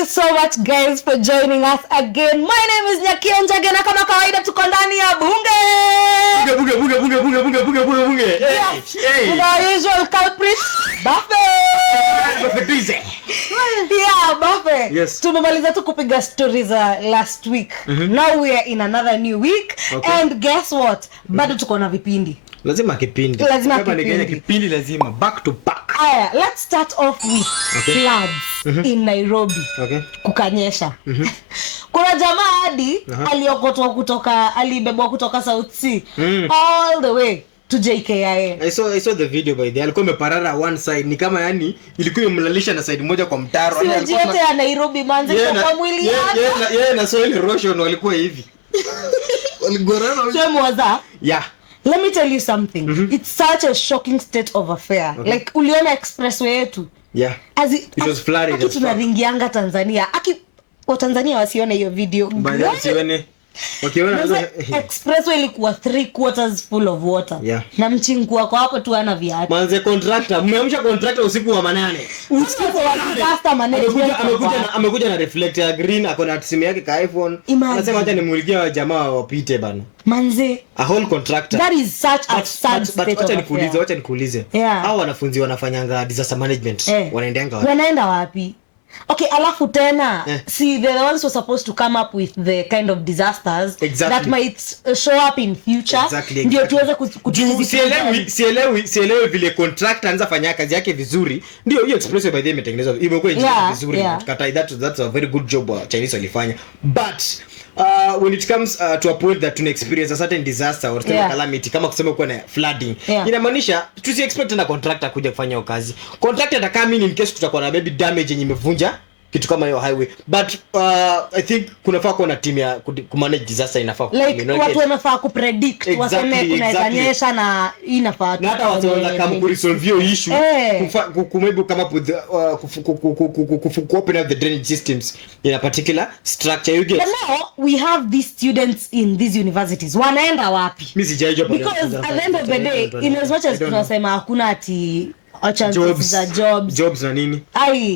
you so much guys for joining us again. My name is Nyakionja na kama kawaida tuko ndani ya bunge. Bunge. Hey. Our usual culprit, Buffett. Yeah, Buffett. Yes. Tumemaliza tu kupiga stories last week. Now we are in another new week. Okay. And guess what? Bado tuko na vipindi. Lazima kipindi lazima back to back. Aya, let's start off with floods in Nairobi. Okay. Kukanyesha. Kuna jamaa hadi alibebwa kutoka South Sea all the way to JKIA. I saw the video by the alikuwa ameparara one side ni kama yani ilikuwa imemlalisha na side moja kwa mtaro. Alikuwa ya Nairobi manzi kwa mwili yake. Yeye na soil erosion walikuwa hivi. Waligorana. Yeah. Let me tell you something. It's such a shocking state of affair. Okay. Like uliona Expressway yetu. Yeah. It was flooded. Tunaringianga Tanzania. Wa Tanzania wasione hiyo video. Bado sione. Wakiona Expressway ilikuwa 3/4 full of water. Yeah. Na mchingu wako hapo tu ana viatu. Manze contractor, mmeamsha contractor usiku wa manane. Usiku wa disaster management. Amekuja na reflector green, akona simu yake ka iPhone. Anasema hata nimulikia jamaa wapite bana. Manze, a whole contractor. That is such a sad state of affairs. Wacha nikuulize. Hao wanafunzi wanafanyanga disaster management. Wanaenda wapi? Okay, alafu tena see the ones were supposed to come up with the kind of disasters that might show up in future. Ndio tuweze sielewi vile contractor anaanza fanya kazi yake vizuri. Ndio hiyo Expressway by the way imetengenezwa imekuwa vizuri. Kata that's a very good job Chinese walifanya. But when it comes to a point that tuna experience a certain disaster or calamity kama kusema kwa na flooding, inamaanisha tusi expect na contractor kuja kufanya kazi. Contractor atakaa in case kutakuwa na maybe damage yenye imevunja kitu kama hiyo highway. But I think kunafaa kuwa na team ya kumanage disaster inafaa like watu wanafaa kupredict waseme kunaweza nyesha na inafaa na hata watu wanataka kuresolve hiyo issue maybe come up with open up the drainage systems in a particular structure you get. But now we have these students in these universities wanaenda wapi? Mimi sijaijo because at the end of the day in as much as tunasema hakuna ati jobs na nini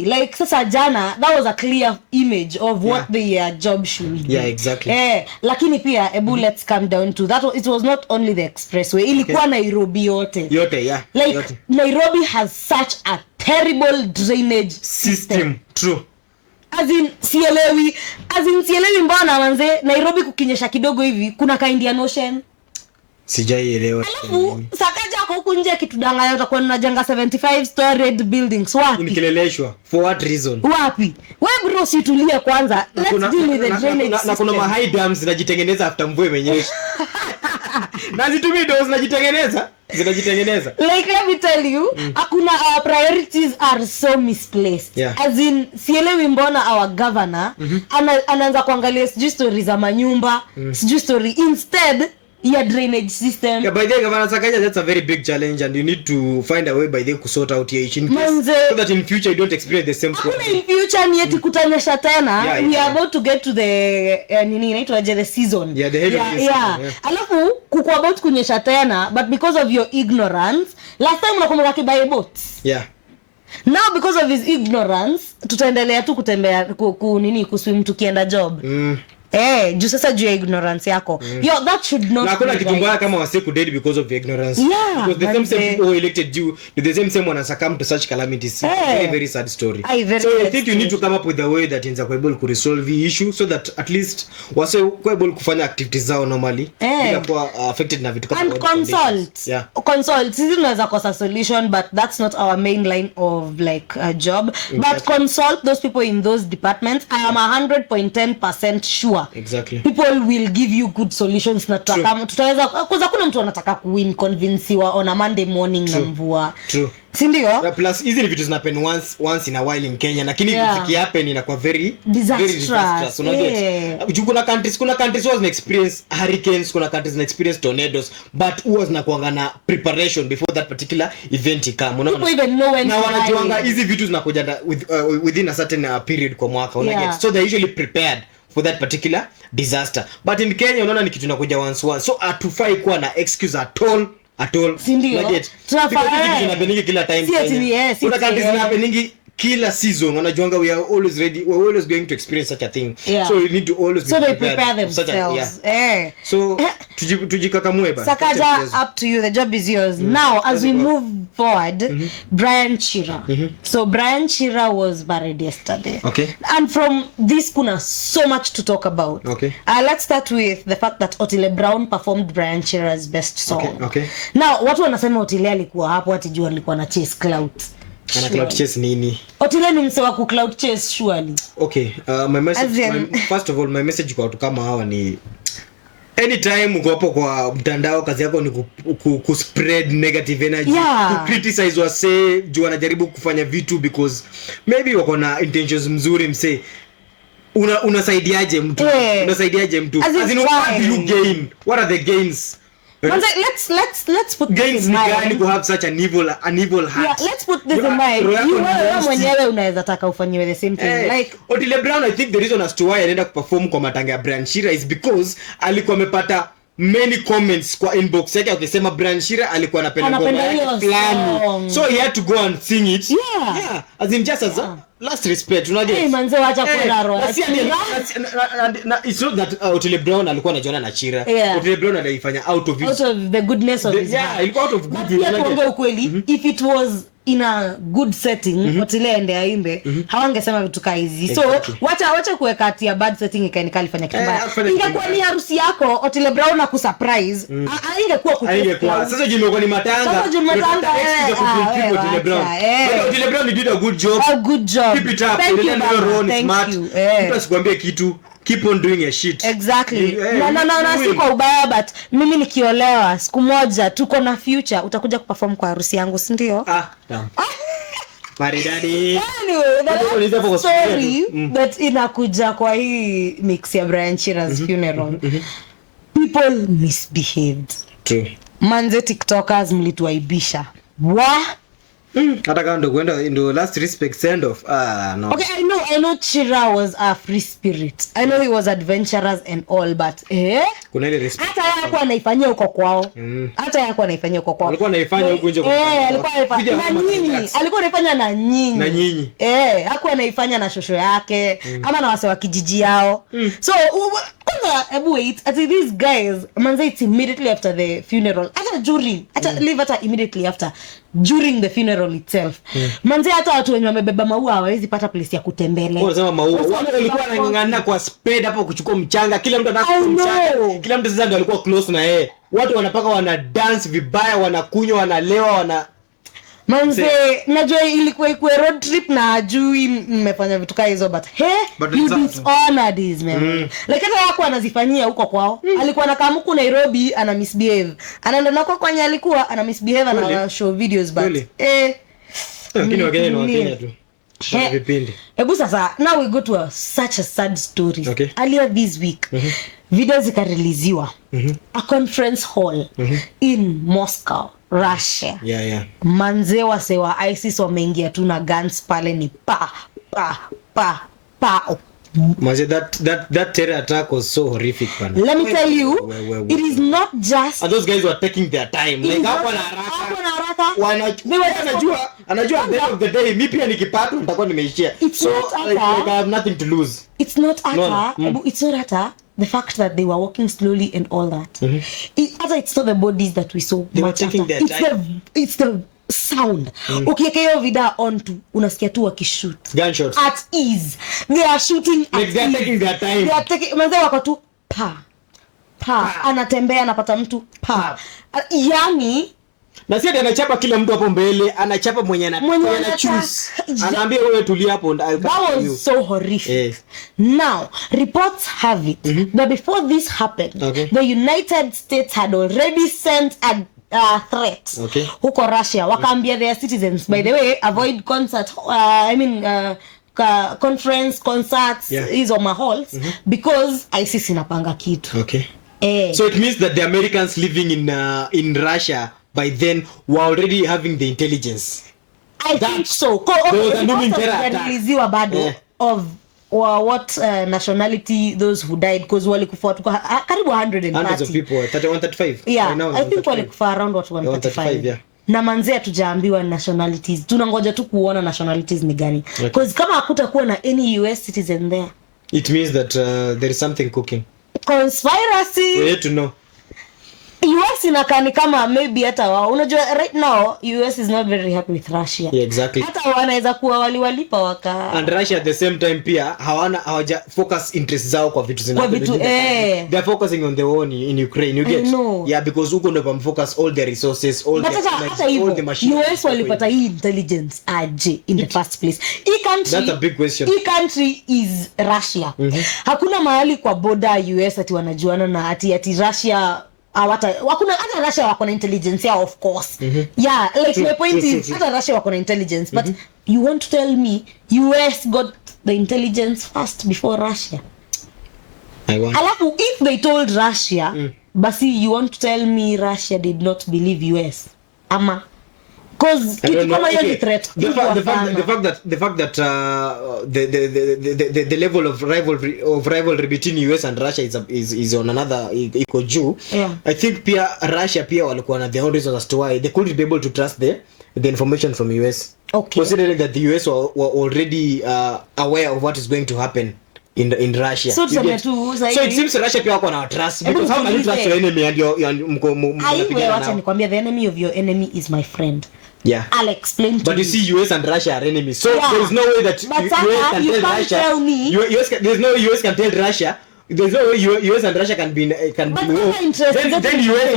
like sasa jana that was a clear image of what the job should be. Exactly. Lakini pia let's come down to that. It was not only the Expressway, ilikuwa Nairobi yote Nairobi has such a terrible drainage system. True. As in sielewi mbona manze Nairobi kukinyesha kidogo hivi kuna ka Indian Ocean. Sijaielewa. Sakaja huko nje kitudanganya utakuwa unajenga 75 story buildings wapi? Nikeleleshwa. For what reason? Wapi? Wewe bro situlie kwanza. Let's deal with the drainage system. Na kuna ma high dams zinajitengeneza after mvua imenyesha. Na zitumii dams zinajitengeneza. Like let me tell you, hakuna our priorities are so misplaced. As in sielewi mbona our governor anaanza kuangalia sijui story za manyumba, sijui story instead drainage system. By the way, Governor Sakanya, that's a very big challenge and you need to find a way by the to sort out your issue so that in future you don't experience the same problem. In future ni eti kutanyesha tena. We are about to get to the inaitwa the season. The heavy season. Alafu kuko about kunyesha tena but because of your ignorance, last time unakumbuka kibai boats. Now because of his ignorance, tutaendelea tu kutembea kuswim tukienda job. Juu sasa juu ya ignorance yako. That should not. Na kuna kitu mbaya kama wase dead because of ignorance. Because the same people who elected you, the same one succumb to such calamities. Very very sad story. So I think you need to come up with a way that inza able to resolve the issue so that at least wase able kufanya activities zao normally bila kuwa affected na vitu kama and consult. Sisi tunaweza kosa solution but that's not our main line of like a job. But consult those people in those departments. I am 100.10% sure people will give you good solutions na tutaweza kwanza kuna mtu anataka kuwin convince on a Monday morning na mvua. Si ndio? Plus hizi ni vitu zinapen once in a while in Kenya lakini ikifiki happen inakuwa very disastrous. Kuna countries was experience hurricanes, kuna countries experience tornadoes but was na kuangana preparation before that particular event ikam. Na wanajuanga hizi vitu zinakuja within a certain period kwa mwaka so they usually prepared for that particular disaster. But in Kenya unaona ni kitu inakuja once so atufai kuwa na excuse at all. Sindio? Tunafanya kila time. Kuna countries happening kila season wanajuanga we are always ready, we're always going to experience such a thing. So we need to always so they prepare themselves. So tujikakamue ba. Sakaja, up to you, the job is yours. Now as we move forward, Brian Chira. So Brian Chira was buried yesterday. Okay. And from this kuna so much to talk about. Okay. Let's start with the fact that Otile Brown performed Brian Chira's best song. Okay. Now watu wanasema Otile alikuwa hapo atijua alikuwa na chase clout. Ana cloud chase nini? Otile ni msewa ku cloud chase surely. Okay. My message, first of all, my message kwa watu kama hawa ni anytime uko hapo kwa mtandao kazi yako ni ku spread negative energy, ku criticize wase juu wanajaribu kufanya vitu because maybe wako na intentions mzuri mse. Unasaidiaje mtu? Unasaidiaje mtu? As in, what do you gain? What are the gains? Let's put gains in mind. To have such an evil heart. Yeah, let's put this in mind. You mwenyewe unaweza taka ufanyiwe the same thing. Like Otile Brown, I think the reason as to why anaenda kuperform kwa matanga ya Brian Chira is because alikuwa amepata many comments kwa inbox yake akisema Brian Chira alikuwa anapenda ngoma yake fulani. So he had to go and sing it. Yeah. As in just as last respect, unajua. Hey manze wacha kuna roho. It's not that Otile Brown alikuwa anajiona na Chira. Otile Brown alifanya out of the goodness of his heart. Yeah, ilikuwa out of goodness. Kwa ukweli, if it was in a good setting, Otile ende aimbe, hawangesema vitu kama hizi. So wacha kuweka ati ya bad setting ikanikali fanya kitu mbaya. Ingekuwa ni harusi yako Otile Brown na kusurprise, ingekuwa sasa jimekuwa ni matanga. Otile Brown did a good job. Keep it up. Thank you. Smart. Mtu asikwambie kitu. Keep on doing your shit. Exactly. Na si kwa ubaya but mimi nikiolewa siku moja tuko na future utakuja kuperform kwa harusi yangu, si ndio? Damn. Maridadi. Anyway, the story that inakuja kwa hii mix ya Brian Chira's funeral. People misbehaved. True. Manze TikTokers mlituaibisha. Hata kama ndo kwenda ndo last respect send off. No. Okay, I know Chira was a free spirit. I know he was adventurous and all but kuna ile respect. Hata yako anaifanyia huko kwao. Alikuwa anaifanya huko nje kwa. Alikuwa anaifanya na nyinyi. Alikuwa anaifanya na nyinyi. Hakuwa anaifanya na shosho yake ama na wase wa kijiji yao. So wait, at these guys manze it's immediately after the funeral. Hata immediately after during the funeral itself. Manze hata watu wenye wamebeba maua hawezi pata place ya kutembelea. Unasema maua. Watu walikuwa wanang'ang'ana kwa spade hapo kuchukua mchanga. Kila mtu anataka mchanga. Kila mtu sasa ndio alikuwa close na yeye. Watu wanapaka wana dance vibaya, wanakunywa, wanalewa, manze najua ilikuwa road trip na ajui mmefanya vitu kama hizo but you dishonored his memory. Like hata wako anazifanyia huko kwao. Alikuwa anakaa huko Nairobi ana misbehave. Anaenda nako kwani alikuwa ana misbehave na show videos but lakini Wakenya tu. Vipindi. Ebu sasa now we go to such a sad story. Okay. Earlier this week video zikareleasiwa a conference hall in Moscow, Russia. Manze wase wa ISIS wameingia tu na guns pale ni pa. Manze that terror attack was so horrific, man. Let me tell you, it is not just and those guys were taking their time. Like hapo na haraka. Anajua at the end of the day mimi pia nikipata nitakuwa nimeishia. So like I have nothing to lose. It's not it's not the fact that they were walking slowly and all that. It's not the bodies that we saw. They were taking their time. It's the sound. Ukiweka hiyo video on to unasikia tu wakishoot. Gunshots. At ease. They are shooting like they are taking their time. They are taking manze wako tu anatembea anapata mtu yani na si anachapa kila mtu hapo mbele, anachapa mwenye ana choose. Anaambia wewe tulia hapo. That was so horrific. Now, reports have it that before this happened, the United States had already sent a threat huko Russia. Wakaambia their citizens, by the way, avoid concerts, hizo mahalls because ISIS inapanga kitu. So it means that the Americans living in Russia by then were already having the intelligence. I think so. There was a looming terror attack. Of what nationality those who died because walikufa karibu 130. Hundreds of people, 135. Yeah, I think walikufa around 135. na manzea tujaambiwa nationalities. Tunangoja tu kuona nationalities ni gani. Because kama hakutakuwa na any US citizen there, it means that there is something cooking. Conspiracy. We need to know. US inakani kama maybe hata wao. Unajua right now US is not very happy with Russia. Yeah, exactly. Hata wanaweza kuwa waliwalipa waka. And Russia at the same time pia hawaja focus interest zao kwa vitu zinazoendelea. They are focusing on the war in Ukraine. You get? Yeah, because huko ndio focus all the resources, all the machines. US walipata hii intelligence aje in the first place. That's a big question. Hii country is Russia. Hakuna mahali kwa border US ati wanajuana na ati Russia wakuna hata Russia wako na intelligence yao, of course. Yeah, like my point is hata Russia wako na intelligence, but you want to tell me US got the intelligence first before Russia? Alafu if they told Russia, basi you want to tell me Russia did not believe US? Ama because the fact that the level of rivalry between US and Russia is on another equal juu. I think pia Russia pia walikuwa na their own reasons as to why they couldn't be able to trust the information from US. Considering that the US were already aware of what is going to happen in Russia. So it seems Russia pia wako na trust, because how can you trust your enemy and your wacha nikwambia, the enemy of your enemy is my friend. Yeah, I'll explain to you. But you see, US and Russia are enemies, so there is no way that US can tell Russia. There's no way US can tell Russia. There's no way US and Russia can be war. Then US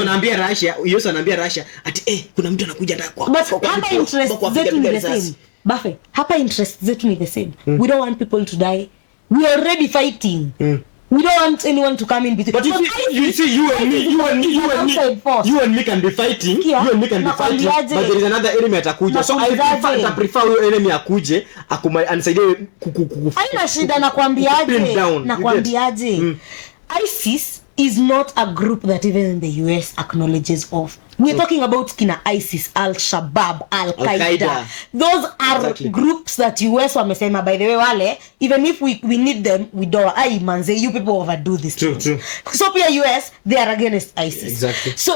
wanaambia Russia ati kuna mtu anakuja ndani kwa. But hapa interest zetu ni the same. Buffet, hapa interest zetu ni the same. We don't want people to die. We are already fighting. We don't want anyone to come in between. But you see, you and me can be fighting. But there is another enemy atakuja. So I prefer your enemy akuje anisaidie haina shida. Nakwambiaje, ISIS is not a group that even the US acknowledges of. We're talking about kina ISIS, Al-Shabaab, Al-Qaeda. Those are groups that US wamesema, by the way, wale, even if we need them, we don't. Manze, you people overdo this. True. So pia US, they are against ISIS. Exactly. So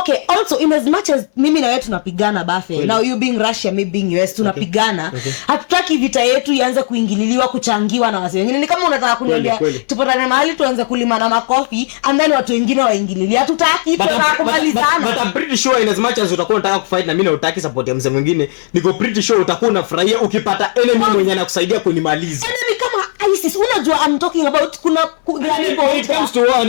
okay, also in as much as mimi na wewe tunapigana Buffet, now you being Russia, me being US, tunapigana, hatutaki vita yetu ianze kuingililiwa, kuchangiwa na watu wengine. Ni kama unataka kuniambia tupatane mahali tuanze kulima na makofi and then watu wengine waingililia. Hatutaki, tunataka kumalizana. But I'm pretty sure in as much as utakuwa unataka kufight na mimi na utaki support ya mzee mwingine, niko pretty sure utakuwa unafurahia ukipata enemy mwenye anakusaidia kunimaliza. Enemy kama ISIS, unajua I'm talking about kuna it comes to war,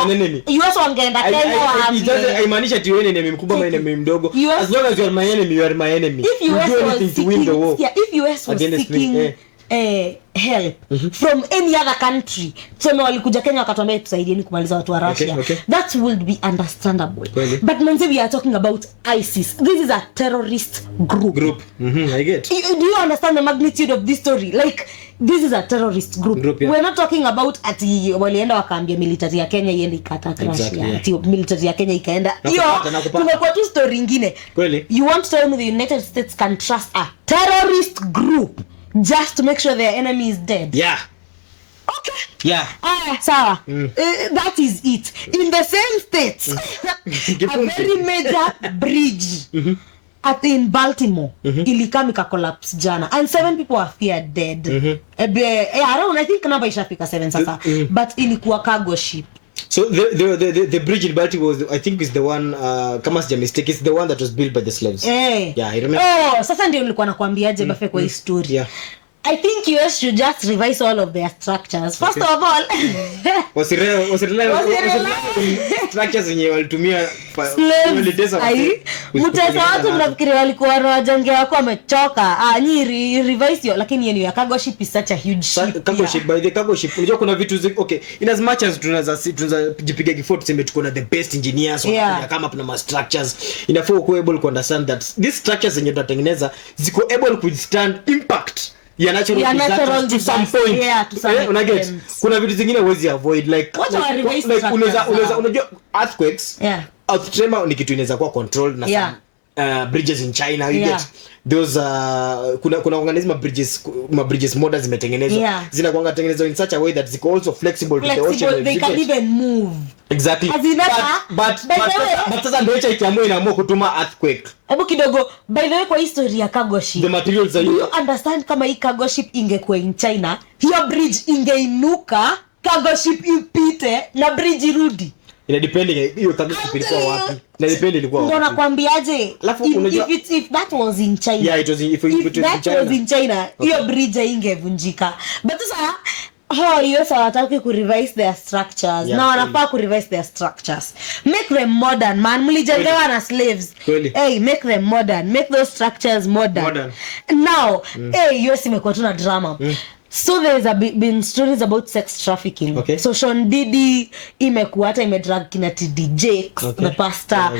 enemy. US wangeenda Kenya haimaanishi ati wewe ni enemy mkubwa ama enemy mdogo. As long as you are my enemy, you are my enemy. If US do anything to win the war. Yeah, if US was seeking help from any other country, so walikuja Kenya wakatuambia tusaidieni kumaliza watu wa Russia, that would be understandable. But manze, we are talking about ISIS. This is a terrorist group. I get. Do you understand the magnitude of this story? Like, this is a terrorist group. We're not talking about ati walienda wakaambia military ya Kenya iende ikataka Russia. Ati military ya Kenya ikaenda. Hiyo tumekuwa tu story nyingine. You want to tell me the United States can trust a terrorist group just to make sure their enemy is dead? Yeah. Okay. Yeah. Sawa. That is it. In the same states, a very major bridge in Baltimore ilikamika collapse jana and 7 people are feared dead. I think number ishafika 7 sasa, but ilikuwa cargo ship. So the bridge in Baltimore was, I think is the one, kama sija mistake, it's the one that was built by the slaves. Yeah, I remember. Sasa ndio nilikuwa nakwambiaje Buffet kwa hii story. Yeah. I think US should just revise all of their structures. First of all, structures yenye walitumia mtesa watu mnafikiri walikuwa wanajange wako wamechoka. Nyi revise hiyo, lakini yenu ya cargo ship is such a huge ship. Cargo ship, by the cargo ship unajua kuna vitu in as much as tunaweza jipiga kifort tuseme tuko na the best engineers kama kuna structures, inafaa kuwa able to understand that these structures zenye tunatengeneza ziko able to withstand impact ya natural to some point. Unaget, kuna vitu zingine huwezi avoid, like unajua earthquakes, earth tremor ni kitu inaweza kuwa controlled na some bridges in China, you get, those kuna organism bridges modern zimetengenezwa zinakuanga tengenezwa in such a way that ziko also flexible to the ocean, they can even move exactly, but sasa ndio hicho ikiamua inaamua kutuma earthquake. Hebu kidogo, by the way, kwa history ya cargo ship, the materials are you understand kama hii cargo ship ingekuwa in China, hiyo bridge ingeinuka, cargo ship ipite na bridge irudi. Ina depending hiyo cargo ship ilikuwa wapi. Ina depend ilikuwa wapi. Ndio nakwambiaje, if that was in China. Yeah, it was if that was in China, hiyo bridge ingevunjika. But sasa US hawataki ku revise their structures. Na wanafaa ku revise their structures. Make them modern, man. Mlijengewa na slaves. Hey, make them modern. Make those structures modern. Now, US imekuwa tu na drama. So there's been stories about sex trafficking. Okay. So Sean Diddy imekuwa hata imedrag kina TD Jakes, the pastor.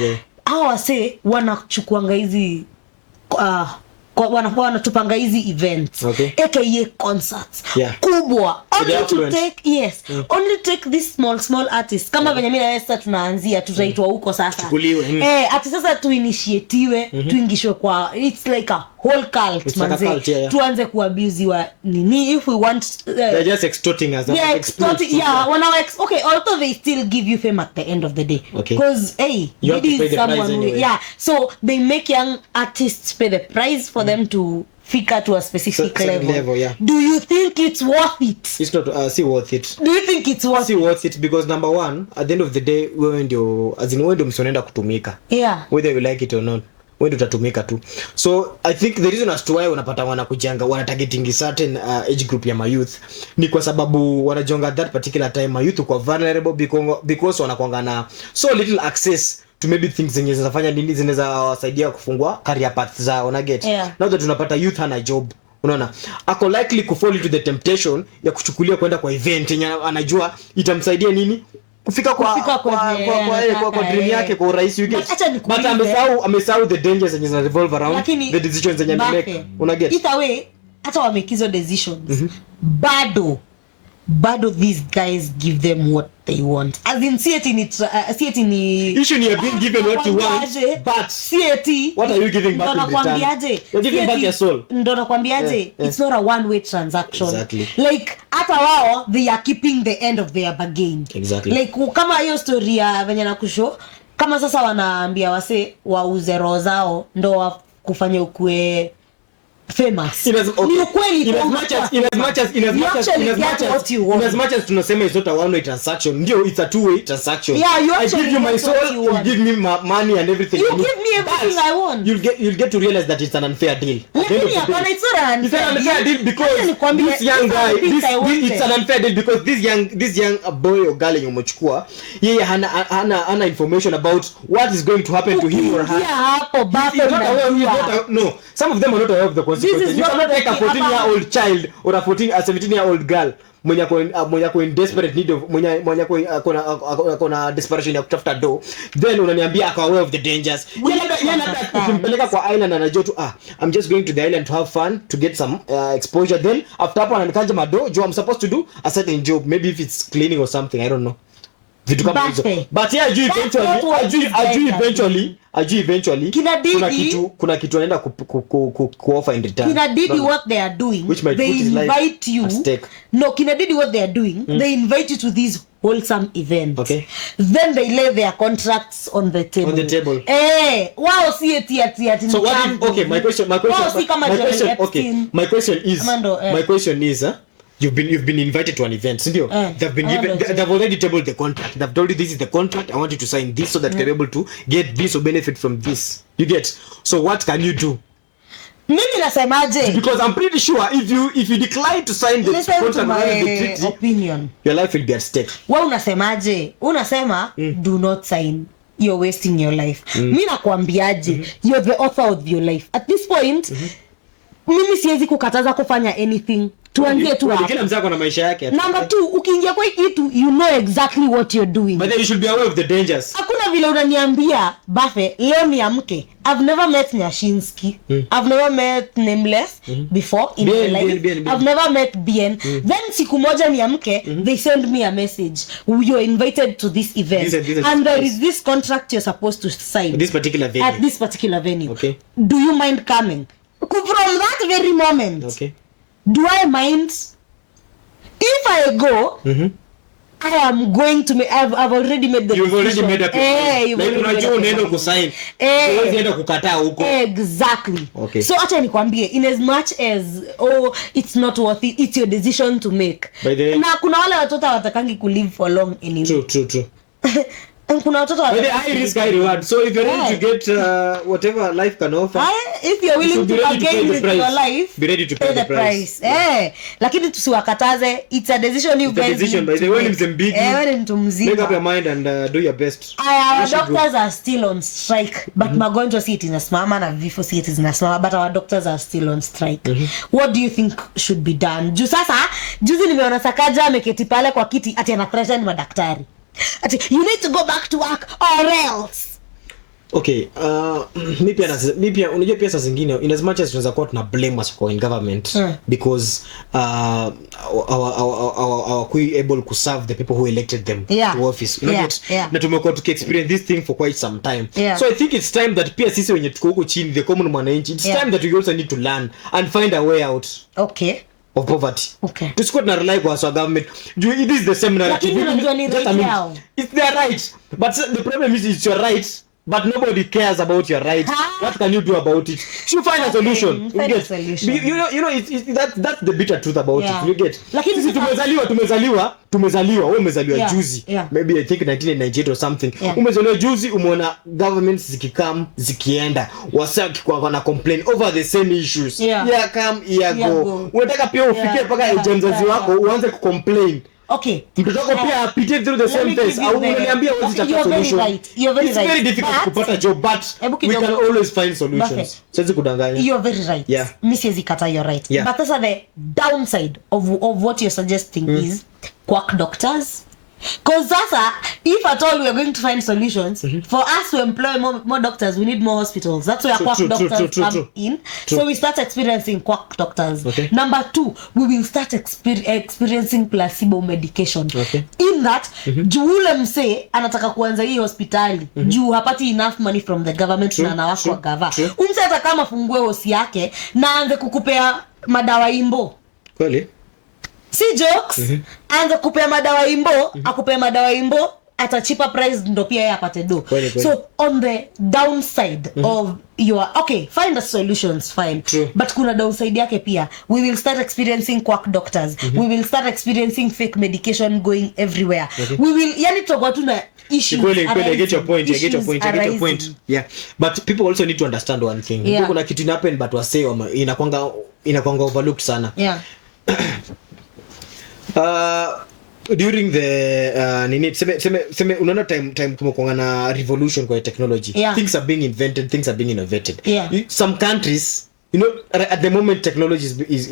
Hao wase wanachukuanga hizi wanatupanga hizi events, aka concerts kubwa, only take this small artists kama venye mimi na Esther tunaanzia, tutaitwa huko sasa ati sasa tuinitiatiwe, tuingishwe kwa, it's like a whole cult, manze, tuanze kuabuse wa nini if we want they're just extorting us, okay, although they still give you fame at the end of the day, because you have to pay the price anyway. So they make young artists pay the price for them to figure to a specific level. Do you think it's worth it? It's not see worth it. Do you think it's worth it? Because number one, at the end of the day, wewe ndio msionenda kutumika, whether you like it or not, wewe ndio utatumika tu. So I think the reason as to why unapata wana targeting certain age group ya youth ni kwa sababu wanajonga that particular time youth kwa vulnerable because wanakuanga na so little access to maybe things zenye zinafanya nini zinaweza wasaidia kufungua career paths zao, una get. Now that tunapata youth hana job, unaona, ako likely to fall into the temptation ya kuchukulia kwenda kwa event yenye anajua itamsaidia nini kufika kwa dream yake kwa urahisi, you get. But amesahau the dangers zenye zina revolve around the decisions zenye make, una get. Either way, hata wamekizo decisions, bado these guys give them what they want. As in see it in issue you have been given what you want, but what are you giving back in return? You're giving back your soul. Ndo nakwambiaje, it's not a one way transaction. Exactly. Like hata wao they are keeping the end of their bargain. Exactly. Like kama hiyo story ya venye na kusho, kama sasa wanaambia wase wauze roho zao ndo kufanya ukue famous. In as much as tunasema it's not a one way transaction, ndio it's a two way transaction. I give you my soul, you give me my money and everything. You give me everything I want. You'll get to realize that it's an unfair deal. It's an unfair deal because this young guy, it's an unfair deal because this young boy or girl umechukua, yeye hana information about what is going to happen to him or her. No, some of them are not aware of the consequences. You cannot take a 14-year-old child or a 17-year-old girl mwenye ko in desperate need of mwenye akona desperation ya kutafuta do, then unaniambia ako aware of the dangers. Ukimpeleka kwa island anajua tu I'm just going to the island to have fun, to get some exposure, then after hapo ananikanja mado, I'm supposed to do a certain job, maybe if it's cleaning or something, I don't know. But yeah, eventually kuna kitu anaenda kuoffer in return. Kina Didi what they are doing, they invite you. No, Kina Didi what they are doing, they invite you to these wholesome events. Okay. Then they lay their contracts on the table. Wow, see it. So what if, okay, my question is you've been invited to an event, sindio? They've already tabled the contract. They've told you this is the contract, I want you to sign this so that you're able to get this or benefit from this. You get? So what can you do? Mimi nasemaje? Because I'm pretty sure if you decline to sign the contract to my the treaty, opinion, your life will be at stake. Wewe unasemaje? Unasema do not sign. You're wasting your life. Mimi nakwambiaje? You're the author of your life. At this point, mimi siwezi kukataza kufanya anything. Tuanzie tu hapo. Kila mzako na maisha yake. Number 2, ukiingia kwa kitu, you know exactly what you're doing. But then you should be aware of the dangers. Hakuna vile unaniambia, Bafe, leo niamke. I've never met Nyashinsky. I've never met Nameless before in my life. I've never met BN. Then siku moja niamke, they send me a message. You're invited to this event. And there is this contract you're supposed to sign. This particular venue. At this particular venue. Okay. Do you mind coming? from that very moment, okay, do I mind if I go? I am going to make, I've already made the you've decision. already made up your mind. Like unajua unaenda kusign, huwezi enda kukataa huko. Exactly. Okay. So acha nikwambie, in as much as it's not worth it, it's your decision to make. Na kuna wale watoto watakangi ku live for long anyway. True. Kuna watoto high risk high reward, so if you're ready to get whatever life can offer, if you're willing to bargain with your life, be ready to pay the price. Lakini tusiwakataze, it's a decision you guys decision, by the way, ni mzembigi, mtu mzima, make up your mind and do your best. Our doctors are still on strike, but magonjwa si inasimama na vifo si zinasimama, but our doctors are still on strike. What do you think should be done? Juzi nimeona Sakaja ameketi pale kwa kiti ati ana threaten madaktari. You need to go back to work or else. Okay, maybe unajua pia saa zingine in as much as tunaweza kuwa tuna blame us in government because our able to serve the people who elected them to office. Na tumekuwa experience this thing for quite some time. So I think it's time that pia sisi wenye tuko huko chini, the common mwananchi, it's time that we also need to learn and find a way out. Okay. Of poverty. Okay. Tusikuwa tuna rely kwa our government. It is the same narrative. It's their right. But the problem is it's your right. But nobody cares about your right. What can you do about it? You find a solution. Find a solution. You know, that's the bitter truth about it. You get. Lakini tumezaliwa. Wewe umezaliwa juzi. Maybe I think 1998 or something. Umezaliwa juzi, umeona governments zikikam, zikienda. Wasaki kwa wana complain over the same issues. Yeah, come, go. Unataka pia ufike mpaka mzazi wako uanze kucomplain. Okay. Mtoto wako pia apite through the same phase. Au unaniambia wewe utapata solution. You're very right. It's very difficult kupata job, but we can always find solutions. Siwezi kudanganya. You're very right. Yeah. Mimi siwezi kata, you're right. Yeah. But that's the downside of what you're suggesting is quack doctors. Because if at all we are going to find solutions, for us to employ more doctors, we need more hospitals. That's where quack doctors come in. So we start experiencing quack doctors. Okay. Number 2, we will start experiencing placebo medication. Okay. In that, juu ule mse anataka kuanza hii hospitali, juu hapati enough money from the government na anawako gava. Umse atakama fungue hosi yake na aanze kukupea madawa imbo. Kweli? Si jokes. Anze kupea madawa imbo, akupea madawa imbo at a cheaper price ndo pia yeye apate do. So on the downside of your find a solutions, fine. True. But kuna downside yake pia. We will start experiencing quack doctors. We will start experiencing fake medication going everywhere. We will tutakuwa tuna issues. I get your point. Yeah. But people also need to understand one thing. Kuna kitu happen but wase inakwanga overlooked sana. Yeah. During the seme unaona time kumekuwa na revolution kwa technology. Things are being invented, things are being innovated. Some countries, at the moment technology is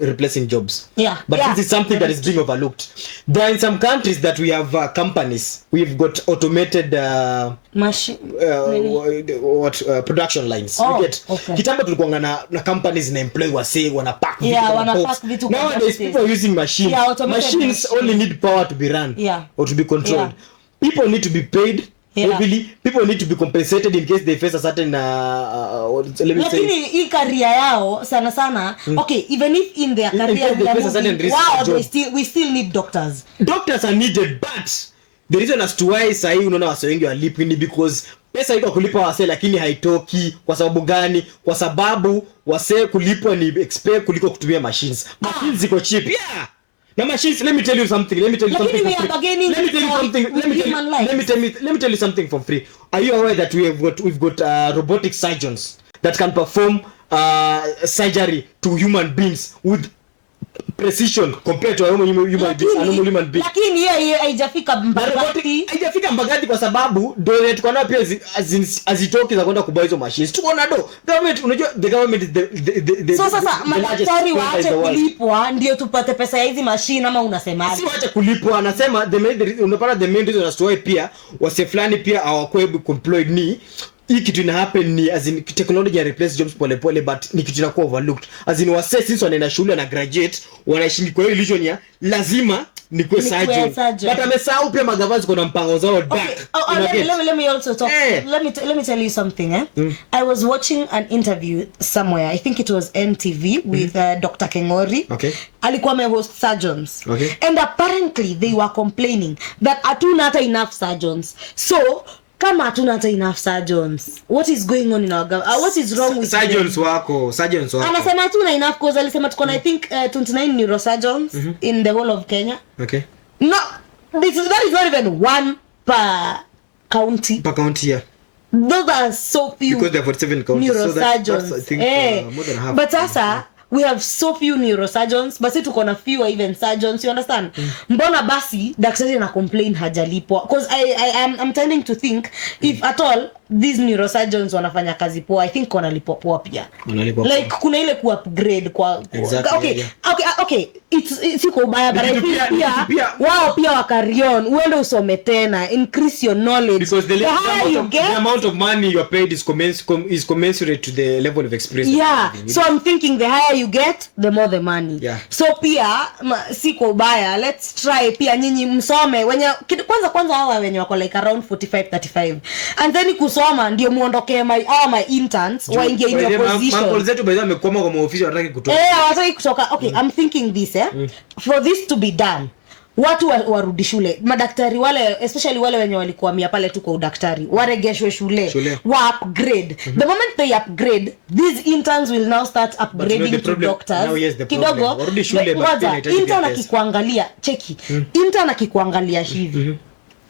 replacing jobs. But this is something that is being overlooked. There are in some countries that we have companies. We've got automated production lines. You get. Kitambo tulikuwa na companies na employ wase wana pack vitu. Nowadays people are using machines. Machines only need power to be run or to be controlled. People need to be paid. Heavily, people need to be compensated in case they face a certain lakini hii career yao sana even if in their career we still need doctors. Doctors are needed, but the reason as to why sahi unaona wase wengi walipi ni because pesa iko kulipa wase lakini haitoki. Kwa sababu gani? Kwa sababu wase kulipwa ni expert kuliko kutumia machines. Machines ziko cheap. The machines, let me tell you something for free. Let me tell you something for free. Are you aware that we've got robotic surgeons that can perform surgery to human beings with precision compared to human beings? Lakini hiyo haijafika mbagati. Haijafika mbagati kwa sababu ndio tuko nayo pia azitoki za kwenda kubuy hizo machines. Tuko na government, unajua the government is the so sasa madaktari waache kulipwa ndio tupate pesa ya hizi machine ama unasemaje? Si waache kulipwa, anasema unapata the main reason as to why pia wase fulani pia hawakuwa employed ni hii kitu ina happen ni as in technology ya replace jobs pole but ni kitu inakuwa overlooked. As in wase since wanaenda shule na graduate wanaishi kwa hiyo illusion ya lazima nikuwe surgeon. But amesahau pia magavana kuna mpango zao dark. Let me also talk. Let me tell you something. I was watching an interview somewhere. I think it was NTV with Dr. Kengori. Okay. Alikuwa host surgeons. Okay. And apparently they were complaining that hatuna hata enough surgeons. So kama hatuna hata enough surgeons, what is going on in our government? What is wrong with surgeons wako? Anasema hatuna enough cause alisema tuko na I think 29 neurosurgeons in the whole of Kenya. Okay. No, that is not even one per county. Per county, yeah. Those are so few. Because there are 47 counties. Neurosurgeons. So that's I think more than half. But sasa we have so few neurosurgeons, basi tuko na fewer even surgeons, you understand? Mbona basi daktari na complain hajalipwa? Because I'm tending to think if at all these neurosurgeons wanafanya kazi poa, I think wanalipwa poa pia. Like kuna ile ku upgrade kwa exactly, okay it's iko ubaya but I think pia wao pia wakarion uende usome tena, increase your knowledge because the amount of money you are paid is commensurate to the level of experience. Yeah, so I'm thinking the higher you get the more the money. Yeah. So pia siko ubaya, let's try pia nyinyi msome wenye kwanza hawa wenye wako like around 45-35 and then kusoma ndio muondoke my interns waingie in your position. Mambo zetu baadhi wamekwama kwa maofisi wataki kutoka. Wataki kutoka. Okay, I'm thinking this for this to be done. Watu warudi shule. Madaktari wale especially wale wenye walikuhamia pale tu kwa udaktari waregeshwe shule. Wa upgrade. The moment they upgrade, these interns will now start upgrading to doctors. Kidogo warudi shule but intern akikuangalia cheki. Intern akikuangalia hivi.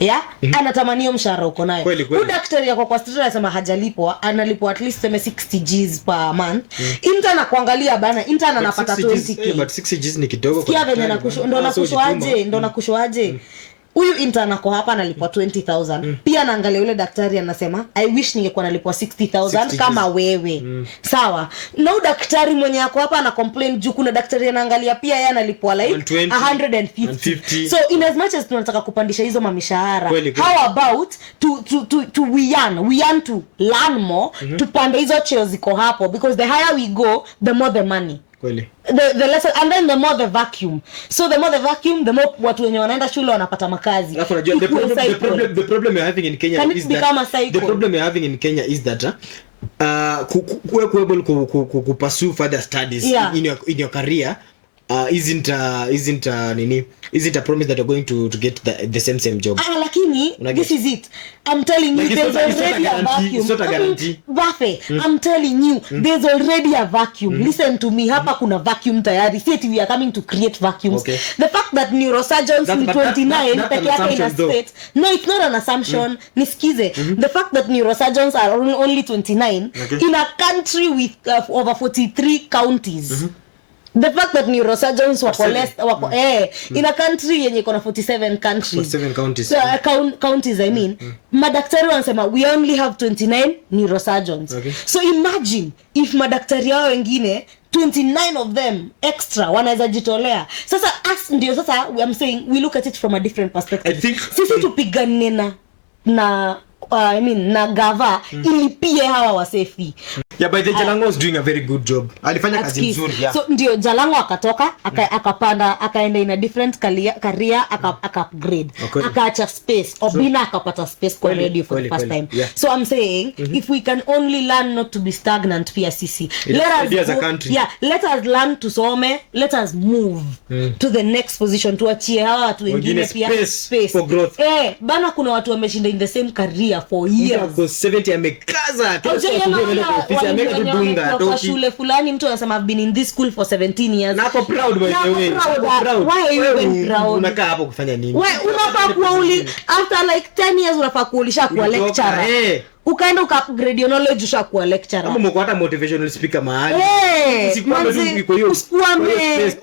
Yeah? Anatamanio mshahara uko nayo. Huyu daktari yako kwa hospitali anasema hajalipwa, analipwa at least 60 Gs per month. Intern anakuangalia bana, intern anapata 20k. But 60 Gs ni kidogo kwa. Sikia venye ndo nakushoaje. Huyu intern ako hapa analipwa 20,000. Pia anaangalia yule daktari anasema I wish ningekuwa nalipwa 60,000 kama wewe. Sawa. Na huyu daktari mwenye ako hapa ana complain juu kuna daktari anaangalia pia yeye analipwa like 150. So in as much as tunataka kupandisha hizo mamishahara, how about to we earn to learn more, tupande hizo cheo ziko hapo because the higher we go the more the money. The lesser and then the more the vacuum. So the more the vacuum, the more watu wenye wanaenda shule wanapata makazi. The problem you're having in Kenya is that the problem you're having in Kenya is that able to pursue further studies in your career isn't a promise that you're going to get the same job. Lakini this is it. I'm telling you, there's already a vacuum. It's not a guarantee. I'm telling you, there's already a vacuum. Listen to me, hapa kuna vacuum tayari. See, we are coming to create vacuums. Okay. The fact that neurosurgeons in 29 peke yake in a state. No, it's not an assumption. Nisikize. The fact that neurosurgeons are only 29 in a country with over 43 counties. The fact that neurosurgeons wako in a country yenye iko na 47 countries. 47 counties. So, counties I mean. Madaktari wanasema we only have 29 neurosurgeons. Okay. So imagine if madaktari hao wengine 29 of them extra wanaweza jitolea. Sasa I'm saying we look at it from a different perspective. I think sisi tupigane na na gava ilipie hawa wasefi. Yeah, but the Jalango was doing a very good job. Alifanya kazi nzuri. Yeah. So ndio Jalango akatoka, akapanda, akaenda in a different career, upgrade. Akaacha space. Obina akapata space kwa radio for the first time. Yeah. So I'm saying if we can only learn not to be stagnant PSCC. Let us learn to some, let us move to the next position to achie hawa watu wengine pia space for growth. Bana kuna watu wameshinda in the same career for years. Because 70 amekaza. Kwa shule fulani mtu anasema I've been in this school for 17 years. Nako proud by the way. Why are you even proud? Unakaa hapo kufanya nini? Unafaa kuwa after like 10 years unafaa kuolisha kuwa lecturer. Ukaenda uka-upgrade your knowledge ushakuwa lecturer. Kama mko hata motivational speaker mahali.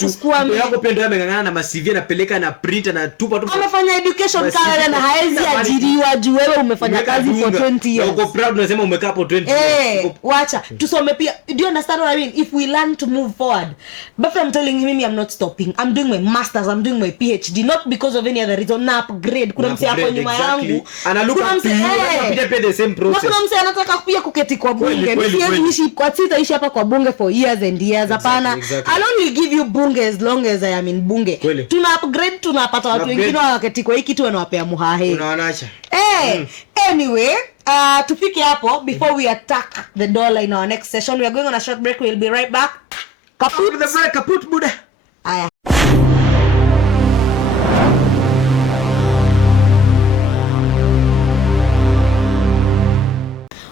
Usikwame yako pendo yamengangana na CV anapeleka na printer na tupa. Amefanya education kaya na haezi ajiriwa juu wewe umefanya kazi for 20 years. Uko proud unasema umekaa hapo 20 years. Wacha tusome pia. Do you understand what I mean? If we learn to move forward. But I'm telling you I'm not stopping. I'm doing my masters, I'm doing my PhD not because of any other reason. Na upgrade. Kuna mse hapo nyuma yangu. Ana look up to you. Pia the same process. Na kuna mse anataka pia kuketi kwa bunge. Sitaishi hapa kwa bunge for years and years. Hapana. Exactly. I'll only give you bunge as long as I am in bunge. Tuna upgrade, tunapata watu wengine wakati kwa hiki tu wanawapea muhahe. Unaonacha. Anyway, tufike hapo before we attack the dollar in our next session. We are going on a short break. We'll be right back. Kaput the break, kaput Buddha. Aya.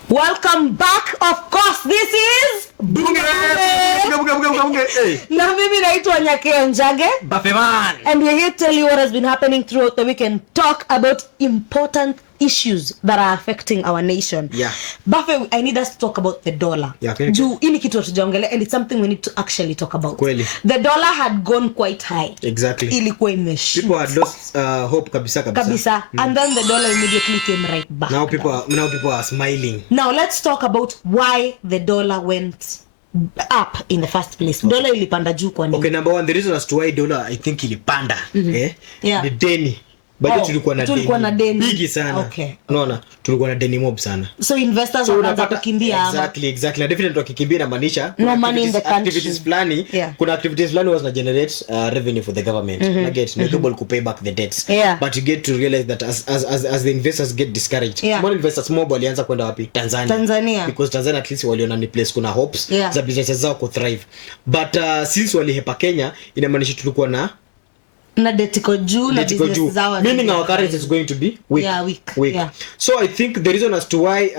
Welcome back. Of course, this is Bunge. Hey. Na mimi naitwa Nyakeo Njage. Bafeman. And we're here to tell you what has been happening throughout the week and talk about important issues that are affecting our nation. Yeah. Buffet, I need us to talk about the dollar. Yeah, Juu ini kitu tujaongelea and it's something we need to actually talk about. Kweli. The dollar had gone quite high. Exactly. Ilikuwa imeshoot. People had lost hope kabisa. And then the dollar immediately came right back. Now people are smiling. Now let's talk about why the dollar went up in the first place. Okay. Dollar ilipanda juu kwa nini? Okay, number one, the reason as to why dollar I think ilipanda. Yeah. The deni. Bado tulikuwa na deni bigi sana. Okay. Unaona? Tulikuwa na deni mob sana. So investors wanaanza kukimbia ama. Exactly. Na definitely wakikimbia na maanisha no money in the country. Activities plani, kuna activities plani was na generate revenue for the government. Na get no able to pay back the debts. But you get to realize that as the investors get discouraged. Small investors mob walianza kwenda wapi? Tanzania. Because Tanzania at least waliona ni place kuna hopes za businesses zao ku thrive. But since walihepa Kenya inamaanisha tulikuwa na debt iko juu na business zao, meaning our currency is going to be weak. Yeah. So I think the reason as to why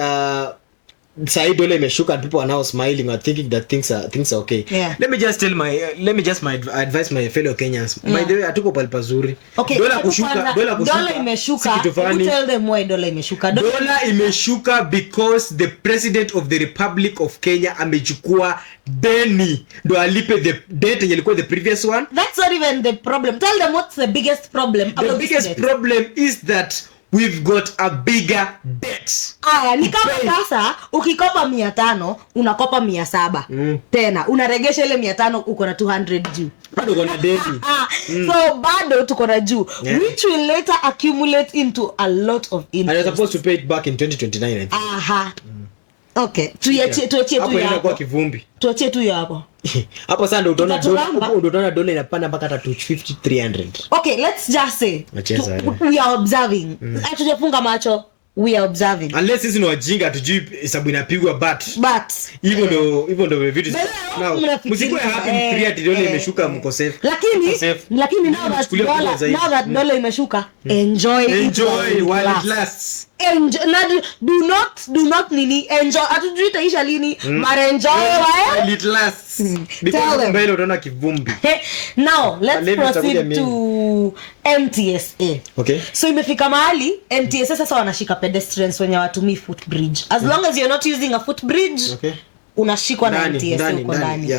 Sai dollar imeshuka and people are now smiling or thinking that things are okay. Let me just advise my fellow Kenyans. By the way, hatuko pale pazuri. Dollar kushuka. Dollar imeshuka. Tell them why dollar imeshuka. Dollar imeshuka because the president of the Republic of Kenya amechukua deni ndo alipe the debt yenye ilikuwa the previous one. That's not even the problem. Tell them what's the biggest problem. The biggest problem is that we've got a bigger debt. Ni kama sasa ukikopa 500 unakopa 700. Tena unaregesha ile 500 uko na 200 juu. Bado uko na deni. So bado tuko na juu, which will later accumulate into a lot of interest. And you're supposed to pay it back in 2029 I think. Okay, tuachie tu hapo inakuwa kivumbi. Tuachie tu hapo. Hapo sasa ndio utaona dola inapanda mpaka hata 250 300. Okay, let's just say we are observing. Hatujafunga macho. We are observing. Unless sisi ni wajinga tujui hesabu inapigwa but hivyo ndio vitu. Now msikuwe happy create dola imeshuka mko safe. Lakini now that dollar imeshuka, enjoy while it lasts. Do not nini enjoy. Atujui taisha lini, but enjoy while it lasts. Because mbele utaona kivumbi. Now let's proceed to NTSA. Okay. So imefika mahali NTSA sasa wanashika pedestrians wenye watumii footbridge. As long as you're not using a footbridge, unashikwa na NTSA uko ndani.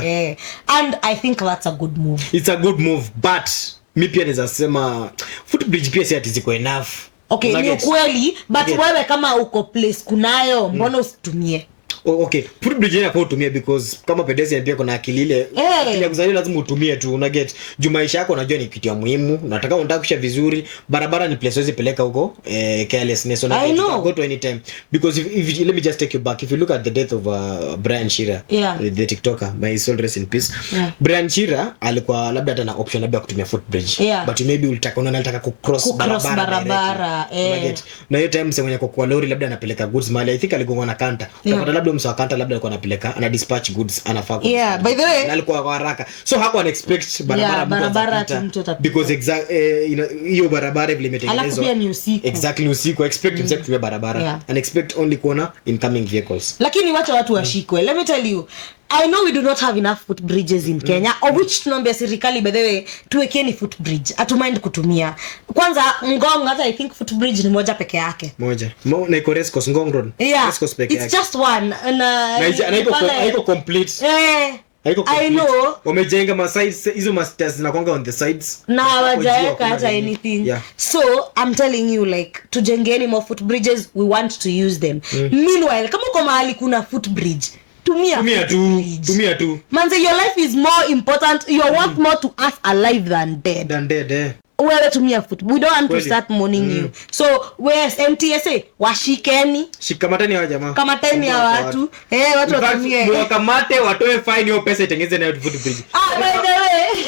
And I think that's a good move. It's a good move, but mi pia naweza sema footbridge pia si ati ziko enough. Okay, ni kweli, but wewe kama uko place kunayo, mbona usitumie? Okay, footbridge inafaa utumie because kama pedestrian pia kuna akili ile. Akili ya kuzaliwa lazima utumie tu, una get. Juu maisha yako unajua ni kitu ya muhimu. Unataka kusha vizuri, barabara ni place wewe peleka huko carelessness on go to any time. Because if let me just take you back. If you look at the death of Brian Shira, the TikToker, may soul rest in peace. Brian Shira alikuwa labda hata na option labda kutumia footbridge. But maybe unataka kucross barabara. Na hiyo time mwenye kwa lori labda anapeleka goods mali. I think alikuwa na kanta. Utapata labda msakanta labda alikuwa anapeleka ana dispatch goods anafaa by the way alikuwa kwa haraka, so hakuwa expect barabara because hiyo barabara vile imetengenezwa exactly usiku expect mzee kutumia barabara and expect only kuona incoming vehicles, lakini watu washikwe. Let me tell you, I know we do not have enough footbridges in Kenya, of which tunaambia serikali by the way tuwekeni footbridge, atumind kutumia. Kwanza Ngong hata I think footbridge ni moja peke yake. Na iko Rescos Ngong Road. Rescos peke yake. It's just one na iko complete. I know. Wamejenga ma sides hizo masters zinakuanga on the sides. Na hawajaeka hata anything. So I'm telling you like tujengeni more footbridges, we want to use them. Meanwhile kama uko mahali kuna footbridge, tumia tu. Manze, your life is more important. You're worth more to us alive than dead. wewe tumia foot, we don't want to start mourning you. So where's NTSA washikeni, shikamatani hawa jamaa, kamateni ya watu watu watumie, wakamate, watoe fine, hiyo pesa itengeze nayo footbridge. By the way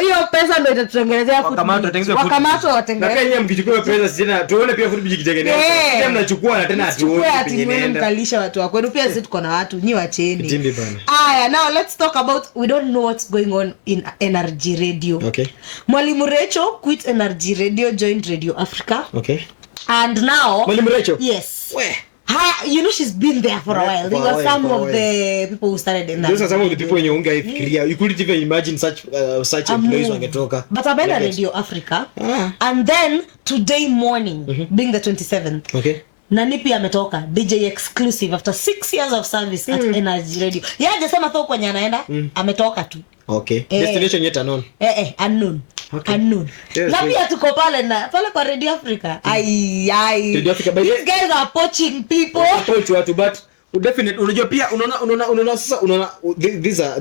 hiyo pesa ndio itatutengenezea footbridge. Wakamatwa watengeneze. Na Kenya mkichukua pesa tena tuone pia footbridge ikitengenezwa. Tena mnachukua na tena hatuoni penye inaenda. Mkalisha watu wako. Pia sisi tuko na watu nyi wacheni. Aya, now let's talk about, we don't know what's going on in NRG Radio. Okay. Mwalimu Recho quit NRG Radio, joined Radio Africa. Okay. And now Mwalimu Recho. Yes. Where? You know, she's been there for a while. They were some of the people who started in that. Those are some of the people when you ungefikiria. You couldn't even imagine such employees wangetoka. But Abena Radio Africa. And then today morning, being the 27th. Okay. Nanipi ametoka DJ exclusive after 6 years of service at NRG Radio. Hajasema tu kwenye anaenda, ametoka tu. Okay. Destination yet unknown. Unknown. Okay. Unknown. Yes, na pia tuko pale kwa Radio Africa. Radio Africa, these guys are poaching people. Approach watu, but definitely unajua pia unaona sasa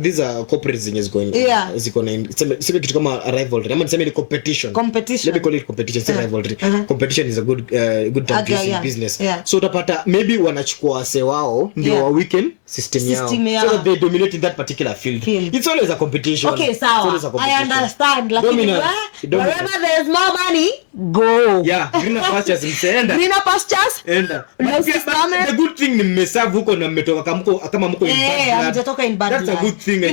these are corporates zenye ziko na sema kitu kama rivalry ama niseme ni competition. Let me call it competition, say rivalry. Competition is a good term to use in business. So utapata maybe wanachukua wase wao ndio wa weekend system yao, so that they dominate in that particular field. It's always a competition. Okay, so I understand, like wherever there is more money, go. Yeah, greener pastures mseenda. Greener pastures enda. The good thing ni mmeserve huko na mmetoka kama mko in bad blood. That's a good thing.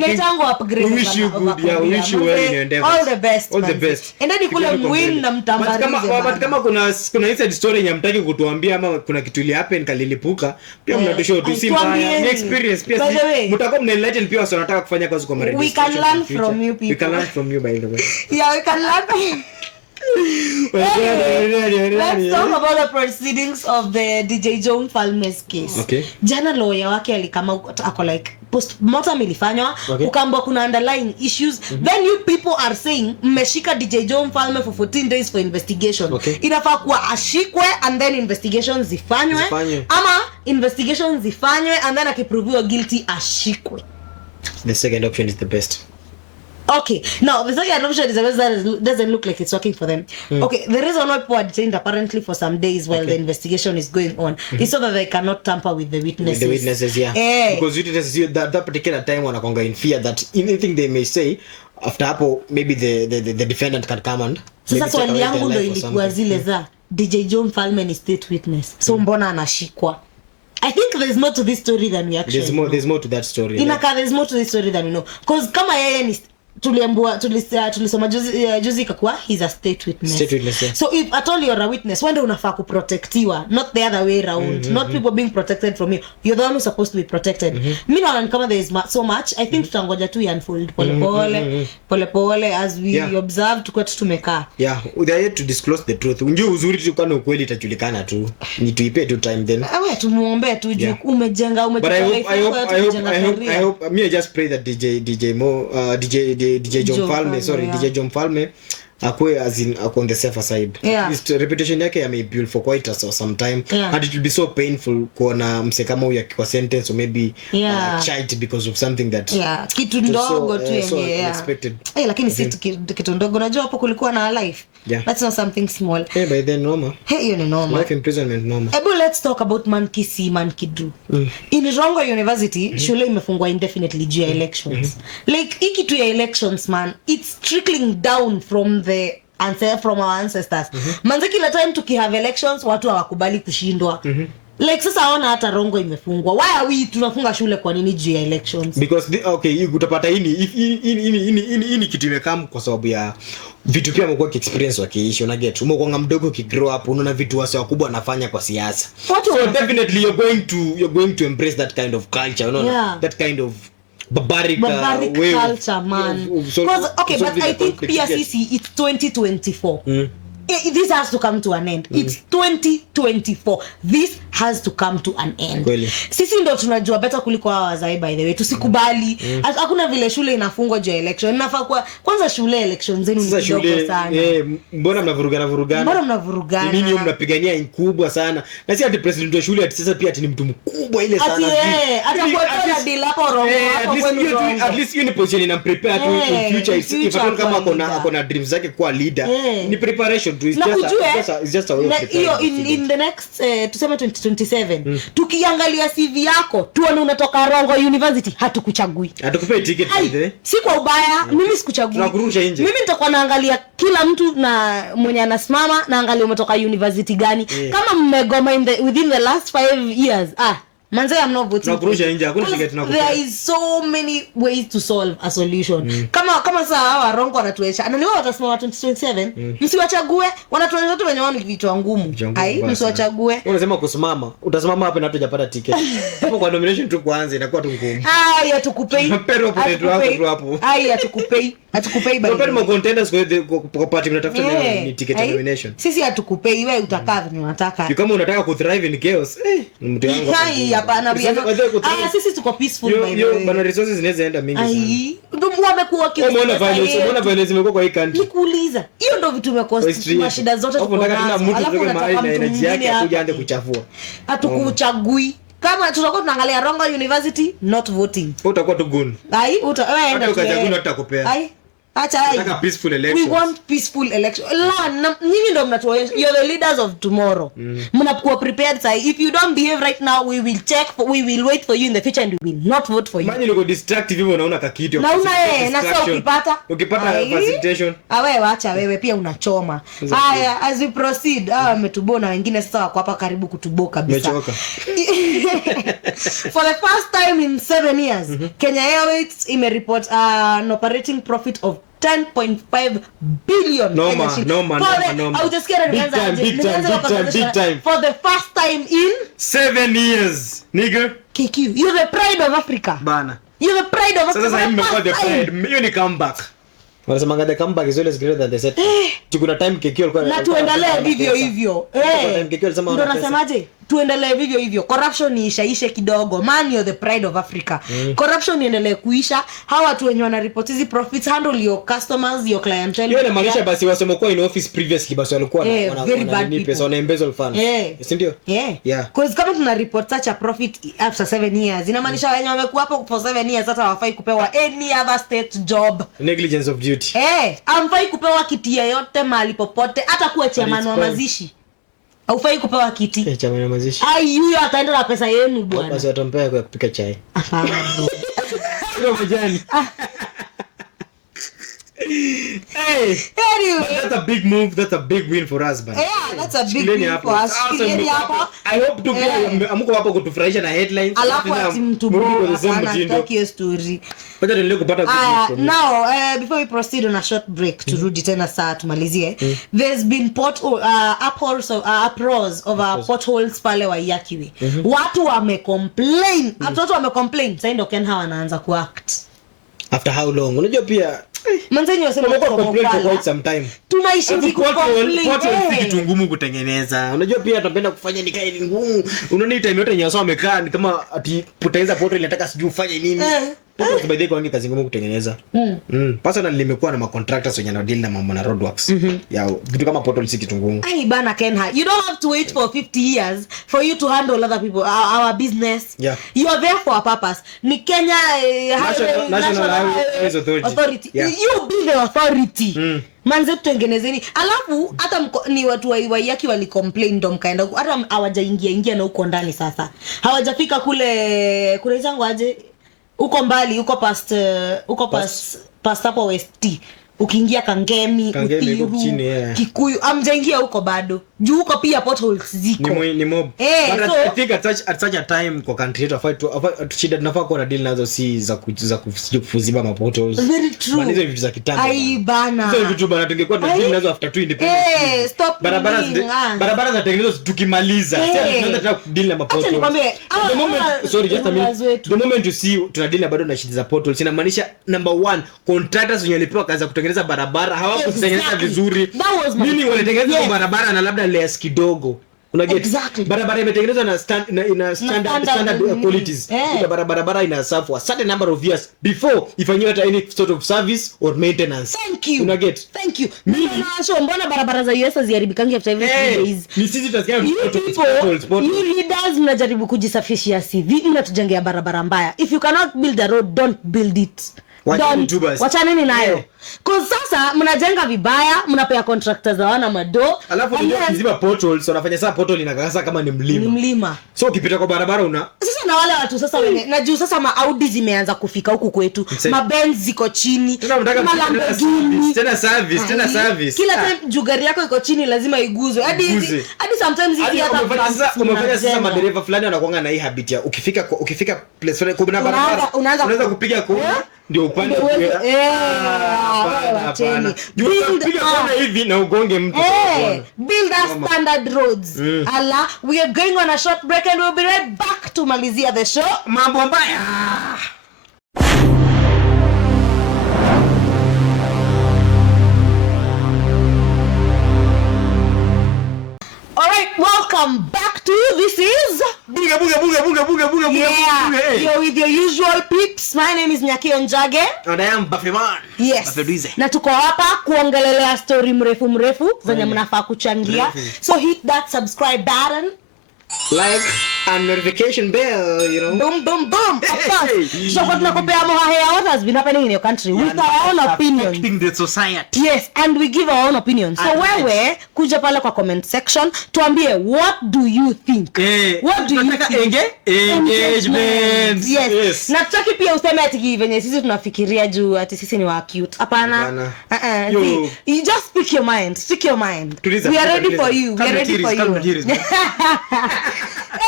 Upgrade. We wish you good. Yeah, we wish you well in your endeavors. All the best. All the best. And then kule mwin na mtambarize. But kama kuna inside story nyamtaki kutuambia ama kuna kitu ile happen kalilipuka, pia mnatushow tu si mbaya. Ni experience pia mtakuwa mnaenlighten pia watu wanataka kufanya kazi kwa radio. We can learn from you people. We can learn from you, by the way. Yeah, we can learn. Let's talk about the proceedings of the DJ John Falme's case. Okay. Jana lawyer wake alikama ako like postmortem ilifanywa, ukaambwa kuna underlying issues. Then you people are saying mmeshika DJ John Falme for 14 days for investigation. Inafaa kuwa ashikwe and then investigations zifanywe ama investigations zifanywe and then akiproviwa guilty ashikwe. The second option is the best. Okay, now the second option is the best that doesn't look like it's working for them. Okay, the reason why people are detained apparently for some days while the investigation is going on is so that they cannot tamper with the witnesses. With the witnesses, yeah. Because witnesses that particular time wanakonga in fear that anything they may say after hapo maybe the defendant can come and sasa swali yangu ndo ilikuwa zile za DJ John Falme ni state witness. So mbona anashikwa? I think there's more to this story than we actually there's more to that story. There's more to this story than we know. Because kama yeye ni tulisoma juzi ikakuwa he's a state witness. So if at all you're a witness, wende unafaa kuprotectiwa, not the other way around. Not people being protected from you. You're the one who's supposed to be protected. Mimi naona kama there is so much. I think tutangoja tu unfold pole as we observe tukwe tumekaa. Yeah, they are yet to disclose the truth. Unjua uzuri tu kana ukweli itajulikana tu. Ni tuipe tu time then. Tumuombe tu umejenga I hope me I just pray that DJ John Falme akwe as in on the safer side. His reputation yake build for quite some time, and it will be so painful kuona mse kama huyu akikuwa sentence or maybe charged because of something that kitu ndogo tu unexpected. Lakini si kitu ndogo, unajua hapo kulikuwa na life. That's not something small. By then normal. You know normal. Life imprisonment normal. Let's talk about Monkey C, Monkey Do. In Rongo University, shule imefungwa indefinitely due to elections. Like iki tu ya elections, man, it's trickling down from our ancestors. Manze kila time tukihave elections watu hawakubali kushindwa. Like sasa ona hata Rongo imefungwa. Why are we tunafunga shule kwa nini juu ya elections? Because utapata hii kitu imekam kwa sababu ya vitu pia mko experience wakiishi, una get umekonga mdogo kigrow up, unaona vitu wase wakubwa wanafanya kwa siasa. So definitely you're going to embrace that kind of culture, that kind of barbaric way culture, man. Because but I think PCC it's 2024. this has to come to an end. It's 2024. This has to come to an end. Kweli. Sisi ndo tunajua better kuliko hawa wazai, by the way. Tusikubali. Hakuna vile shule inafungwa juu ya election. Inafaa kwa kwanza shule election zenu ni kidogo sana. Mbona mnavurugana? Nini mnapigania kubwa sana? Na si ati president wa shule ati sasa pia ati ni mtu mkubwa ile sana. Atakuwa na deal hapo rongo hapo. At least you ni position ina prepare to future. If kama akona dreams zake kwa leader. Ni preparation to it's just a way of hiyo in the next tuseme 2027 tukiangalia CV yako tuone unatoka Rongo University, hatukuchagui, hatukupei ticket ile, si kwa ubaya. Mimi sikuchagui, tunakurusha nje. Mimi nitakuwa naangalia kila mtu na mwenye anasimama, naangalia umetoka university gani. Kama mmegoma within the last 5 years, manze, I'm not voting. Tunakurusha nje, hakuna ticket tunakupa. There is so many ways to solve a solution. Kama saa hawa Rongo wanatuesha. Anani wao watasimama 2027, msiwachague, wanatuesha watu wenye wao ni vitu ngumu. Msiwachague. Unasema kusimama, utasimama hapa na hujapata ticket. Hapo kwa nomination tu kwanza inakuwa tu ngumu. Hatukupei. Pero hapo. Hatukupei bali. Kwa contenders kwa party mnatafuta ni ticket nomination. Sisi hatukupei, wewe utakaa ni unataka. Kama unataka ku thrive in chaos, mtu yangu. Hapana, sisi tuko peaceful by the way. Bana resources zinaweza enda mingi sana. Ndio wamekuwa umeona violence imekuwa kwa hii country. Nikuuliza, hiyo ndio vitu vimekosa mashida zote tuko nazo. Alafu unataka mtu na energy yake akuja ande kuchafua. Hatukuchagui. Kama tutakuwa tunaangalia Rongo University, not voting. Utakuwa tu gun. Wewe enda ukachagua utakupea. Acha nataka peaceful elections. We want peaceful election. Nyinyi ndio mnatuonyesha, you're the leaders of tomorrow. Mnakuwa prepared say if you don't behave right now, we will wait for you in the future and we will not vote for you. Mani liko distractive hivyo, unaona kakiti. Na sasa ukipata facilitation. Wewe acha, wewe pia unachoma. Haya, as we proceed, ametubona wengine sasa wako hapa karibu kutuboka kabisa. For the first time in 7 years, Kenya Airways imereport an operating profit of 10.5 billion. No man. I just get big time. For the first time in 7 years, nigga. KQ, you're the pride of Africa. Bana. You're the pride of Africa. Sasa nimekuwa the pride. You ni comeback. Wanasema the comeback is always greater than the set. Tukuna time KQ alikuwa na tuendelee vivyo hivyo. Ndio nasemaje? Tuendelee vivyo hivyo. Corruption ishaishe kidogo. Man, you're the pride of Africa. Corruption iendelee kuisha. Hawa watu wenye wanareport hizi profits, handle your customers, your clientele. Hiyo inamaanisha basi wasomokuwa in office previously basi walikuwa wana pesa na embezzle funds. Si ndio? Yeah. Because kama tuna report such a profit after 7 years, inamaanisha wenye wamekuwa hapo for 7 years hata hawafai kupewa any other state job. Negligence of duty. Amfai kupewa kiti yote mahali popote, hata kuwa chairman wa mazishi. Haufai kupewa kiti. Chairman wa mazishi. Huyo ataenda na pesa yenu bwana. Basi watampea kwa kupika chai. Ndio mjani. Anyway, that's a big move, that's a big win for us, man. That's a big win for us. I hope to amuko hapo kutufurahisha na headlines. Alafu atimtubo sana Tokyo story. Ngoja niendelee kupata now before we proceed on a short break turudi tena saa tumalizie. There's been uproars over potholes pale wa Yakiwe. Watu wamecomplain. Watu wamecomplain. Sasa ndio Ken wanaanza kuact. After how long? Unajua pia manzenyo wasema kwa complain for quite some time. Tunaishi complain. Watu kitu ngumu kutengeneza. Unajua pia tunapenda kufanya ni kae ngumu. Unaona time yote nyaso amekaa ni kama ati putaiza poto inataka sijui ufanye nini. Poto by the way kazi ngumu kutengeneza. Personally nimekuwa na contractors wenye deal na mambo na roadworks. Ya vitu kama poto si kitu ngumu. Bana Kenha, you don't have to wait for 50 years for you to handle other people our business. You are there for a purpose. Ni Kenya National Highways Authority. You be the authority. Manze tutengenezeni. Alafu hata ni watu wa Yaki wali complain ndo mkaenda hata hawajaingia na huko ndani sasa. Hawajafika kule zangu aje uko mbali uko past hapo West. Ukiingia Kangemi Uthiru, Kikuyu amjaingia huko bado. Juu huko pia potholes ziko. Ni mob. But I think at such a time kwa country yetu to shida tunafaa kuwa na deal nazo si za kuziba mapotholes. Very true. Hizo vitu za kitambo. Bana. Hizo vitu bana tungekuwa na deal nazo after 2 independence. Stop. Barabara za tengenezo tukimaliza. Tunataka deal na mapotholes. Acha nikwambie. Just a minute. The moment you see tuna deal bado na shida za potholes inamaanisha number 1 contractors wenye walipewa kazi ya kutengeneza barabara, hawakutengeneza vizuri. Mimi wanatengeneza barabara na labda layers kidogo. Unaget barabara imetengenezwa na standard qualities. Barabara ina serve for a certain number of years before ifanywe hata any sort of service or maintenance. Unaget mimi nasho mbona barabara za US ziharibikangi after every 3 days. Ni sisi tutasikia you leaders mnajaribu kujisafishia CV, mnatujengea barabara mbaya. If you cannot build a road, don't build it. Wachana nini nayo. Kwa sasa mnajenga vibaya, mnapea contractors hawana mado. Alafu ndio kiziba potholes, wanafanya saa pothole inakasa kama ni mlima. So ukipita kwa barabara sasa na wale watu sasa wenye na juu sasa ma Audi zimeanza kufika huku kwetu. Ma Benz ziko chini. Tena service. Kila time juu gari yako iko chini lazima iguzwe. Hadi sometimes hivi hata umefanya sasa madereva fulani wanakuanga na hii habit ya ukifika place fulani kuna barabara unaweza kupiga kona ndio upande hapana. Piga kona hivi na ugonge mtu. Build a standard roads. We are going on a short break and we'll be right back to malizia the show. Mambo mbaya. Alright, welcome back to this is Bunge. You're with your usual peeps. My name is Nyaki Onjage. And I am Buffyman. Yes. Na tuko hapa kuongelelea story mrefu zenye mnafaa kuchangia. So hit that subscribe button, like and notification bell, you know. Boom. Of course. So what nakopea what has been happening in your country with our own opinions. Affecting the society. Yes, and we give our own opinions. So wewe kuja pale kwa comment section tuambie what do you think? What do you think? Engagement. Yes. Na tutaki pia useme ati venye sisi tunafikiria juu ati sisi ni wa cute. Hapana. You just speak your mind. We are ready for you.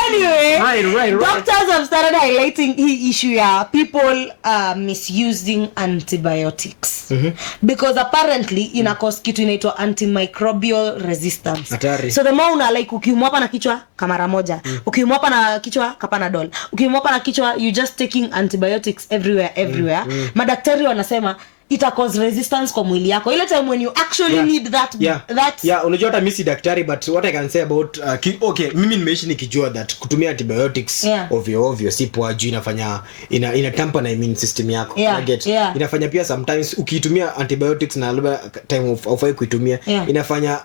Anyway, right. Doctors have started highlighting hii issue ya people misusing antibiotics. Because apparently ina cause kitu inaitwa antimicrobial resistance. Atari. So the more una like ukiumwa hapa na kichwa kamara moja, ukiumwa hapa na kichwa kapanadol, ukiumwa hapa na kichwa you just taking antibiotics everywhere. Madaktari wanasema ita cause resistance kwa mwili yako ile time when you actually need that. Unajua hata mimi si daktari, but what I can say about mimi nimeishi nikijua that kutumia antibiotics ovyo si poa juu ina tamper na immune system yako. Inafanya pia sometimes ukitumia antibiotics na labda time of kuitumia inafanya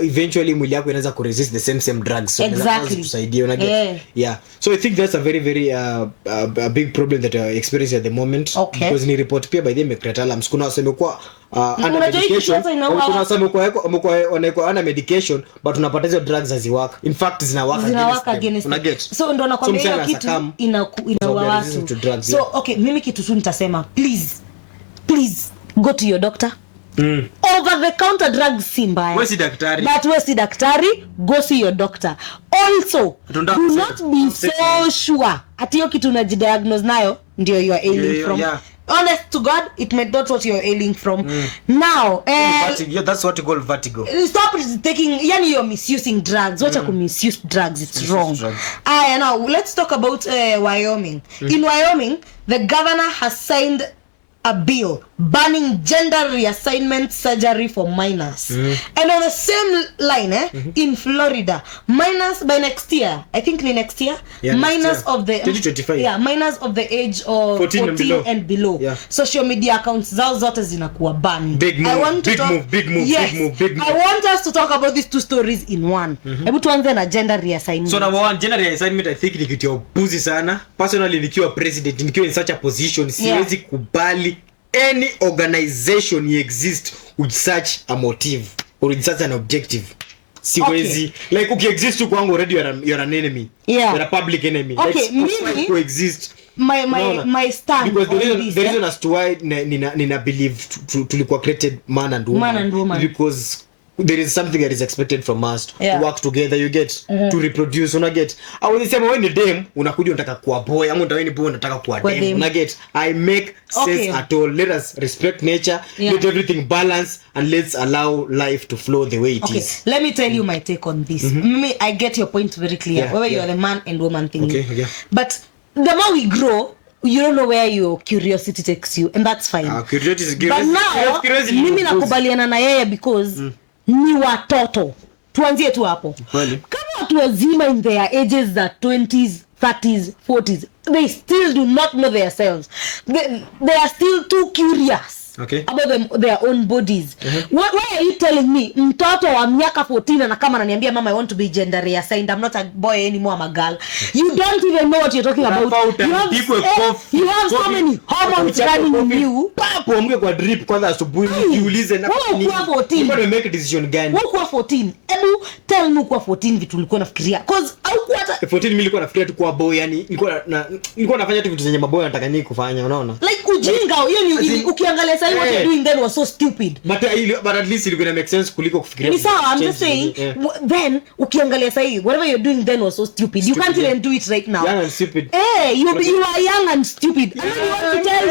eventually mwili yako inaweza kuresist the same drugs, so inaweza kusaidia so I think that's a very a big problem that we are experiencing at the moment, because ni report pia by the medical kuna waseme kwa under medication, kuna waseme kwa wanaikuwa under medication but unapata hizo drugs haziwaka, in fact zinawaka against so ndo nakwambia hiyo kitu inaua watu. So mimi kitu tu nitasema please go to your doctor. Over the counter drugs si mbaya. Wewe si daktari. But wewe si daktari, go see your doctor. Also, do not be so sure ati hiyo kitu unajidiagnose nayo ndio you are ailing from. Honest to God, it may not what you're ailing from. Now, that's what you call vertigo. Stop taking, you're misusing drugs. What you misuse drugs, it's wrong. Now let's talk about Wyoming. In Wyoming, the governor has signed a bill banning gender reassignment surgery for minors. And on the same line, in Florida, minors by next year, I think next year, minors of the 2025. Minors of the age of 14 and below. Social media accounts zao zote zinakuwa banned. Big move. I want us to talk about these two stories in one. Hebu tuanze na gender reassignment. So number one, gender reassignment, I think ni kitu ya upuzi sana. Personally nikiwa president, nikiwa in such a position, siwezi kubali any organization exist with such a motive or with such an objective. Siwezi like exist to kwangu already you're an enemy. You're a public enemy. Let's coexist. My stand because the reason as to why nina believe tulikuwa created man and woman because there is something that is expected from us to work together, you get to reproduce, una get. I will say when the dem unakuja unataka kuwa boy, ama unataka ni boy unataka kuwa dem, una get. I make sense at all. Let us respect nature, let everything balance, and let's allow life to flow the way it is. Let me tell you my take on this. I get your point very clear. Whether you are the man and woman thing. But the more we grow, you don't know where your curiosity takes you, and that's fine. Curiosity, but now mimi nakubaliana na yeye because ni watoto. Tuanzie tu hapo. Kama watu wazima in their ages that 20s, 30s, 40s, they still do not know themselves. They are still too curious about their own bodies. Why are you telling me mtoto wa miaka 14 na kama ananiambia mama I want to be gender reassigned, I'm not a boy anymore, I'm a girl. You don't even know what you're talking about. You have so many hormones running in you. Papo mke kwa drip kwanza asubuhi niulize na nini. Wewe make decision gani? Wewe kwa 14. Ebu tell me kwa 14 vitu ulikuwa unafikiria. Cause au kwa 14 mimi nilikuwa nafikiria tu kwa boy, yani nilikuwa nafanya tu vitu zenye maboy wanataka nini kufanya, unaona? Like ujinga, hiyo ni ukiangalia sasa what you're doing then was so stupid. But at least it make sense kuliko kufikiria. Ni sawa, I'm just saying then ukiangalia sasa whatever you're doing then was so stupid. You can't even do it right now. Young and stupid. You are young and stupid. And then you want to tell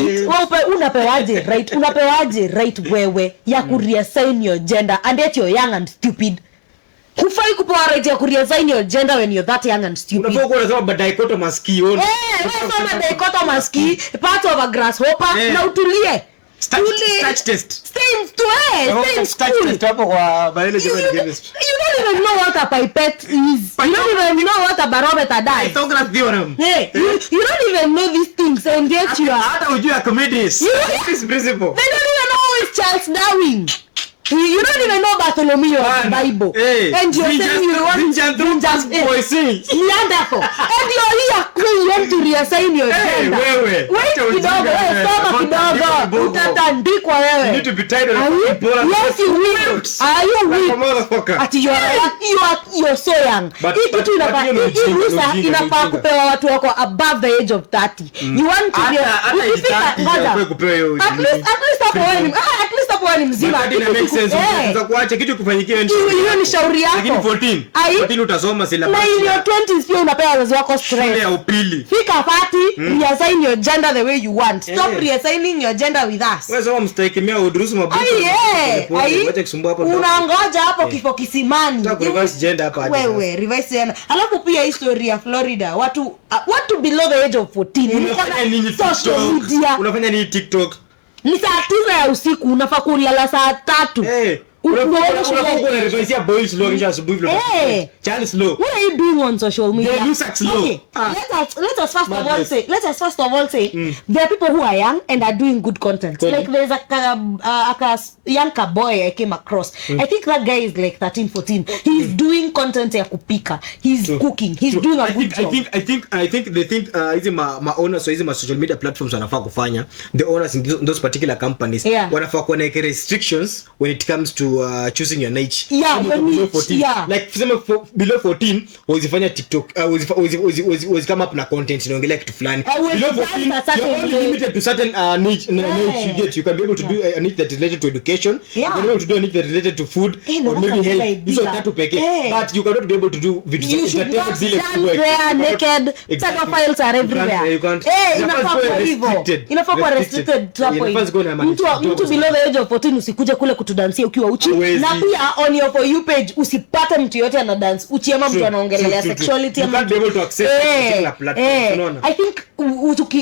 me unapewaje right wewe ya kureassign your gender and yet you're young and stupid. Hufai kupewa right ya kureassign your gender when you're that young and stupid. Unafaa kuwa unasema dichotomous key. Wewe kama dichotomous key, part of a grasshopper na utulie. Touch test. Stay in school. Hapo kwa biology and chemistry. You don't even know what a pipette is. You don't even know what a barometer does. Pythagoras theorem. Hey, you don't even know these things and yet you are. Hata hujui Archimedes. This principle. They don't even know who is Charles Darwin. You don't even know Bartholomew of the Bible. And you're saying you want just Neanderthal. And you're here you want to reassign your gender. Wait kidogo. Kidogo. Utatandikwa wewe. You need to be tied on a people. Yes, you will. Are you weak? Ati you're so young. Hii kitu inafaa kupewa watu wako above the age of 30. You want to be at least hapo wewe ni mzima. Tutakuacha kitu kufanyikia hiyo ni shauri yako. Lakini 14 utasoma syllabus. Na in your 20s pia unapewa wazazi wako stress. Shule ya upili. Fika party, reassign your gender the way you want. Stop reassigning your gender with us. Wewe soma mstaikimea udurusu mabuku. Wacha kusumbua hapo. Unangoja hapo kifo kisimani. Reverse gender hapa. Wewe reverse gender. Alafu pia history ya Florida. Watu below the age of 14. Unafanya nini TikTok? Unafanya nini TikTok? Ni saa 9 ya usiku unafaa kulala saa 3. Unafaa revise boys law kisha asubuhi vile. Charles law. What are you doing on social media? Yeah, sex law. Okay. Let us first of all say there are people who are young and are doing good content. Like there's a young boy I came across. I think that guy is like 13, 14. He's doing content ya kupika. He's cooking. He's doing a good job. I think they think hizi ma owners so hizi ma social media platforms wanafaa kufanya. The owners in those particular companies wanafaa kuwa na restrictions when it comes to choosing your niche. Below 14. Like below 14 wazifanya TikTok was come up na content inaongelea kitu fulani. Below 14 you're only limited to certain niche you get. You can be able to do a niche that is related to education. You can be able to do a niche that is related to food or maybe health. Hizo tatu pekee. But you cannot be able to do videos that don't deal with work. Naked. Pedophiles are everywhere. Inafaa hivyo. Inafaa restricted to a point. Mtu below the age of 14 usikuje kule kutudansia ukiwa uchi. Na pia on your for you page usipate mtu yote ana dance uchi ama mtu anaongelea sexuality ama be able to access particular platforms, unaona. I think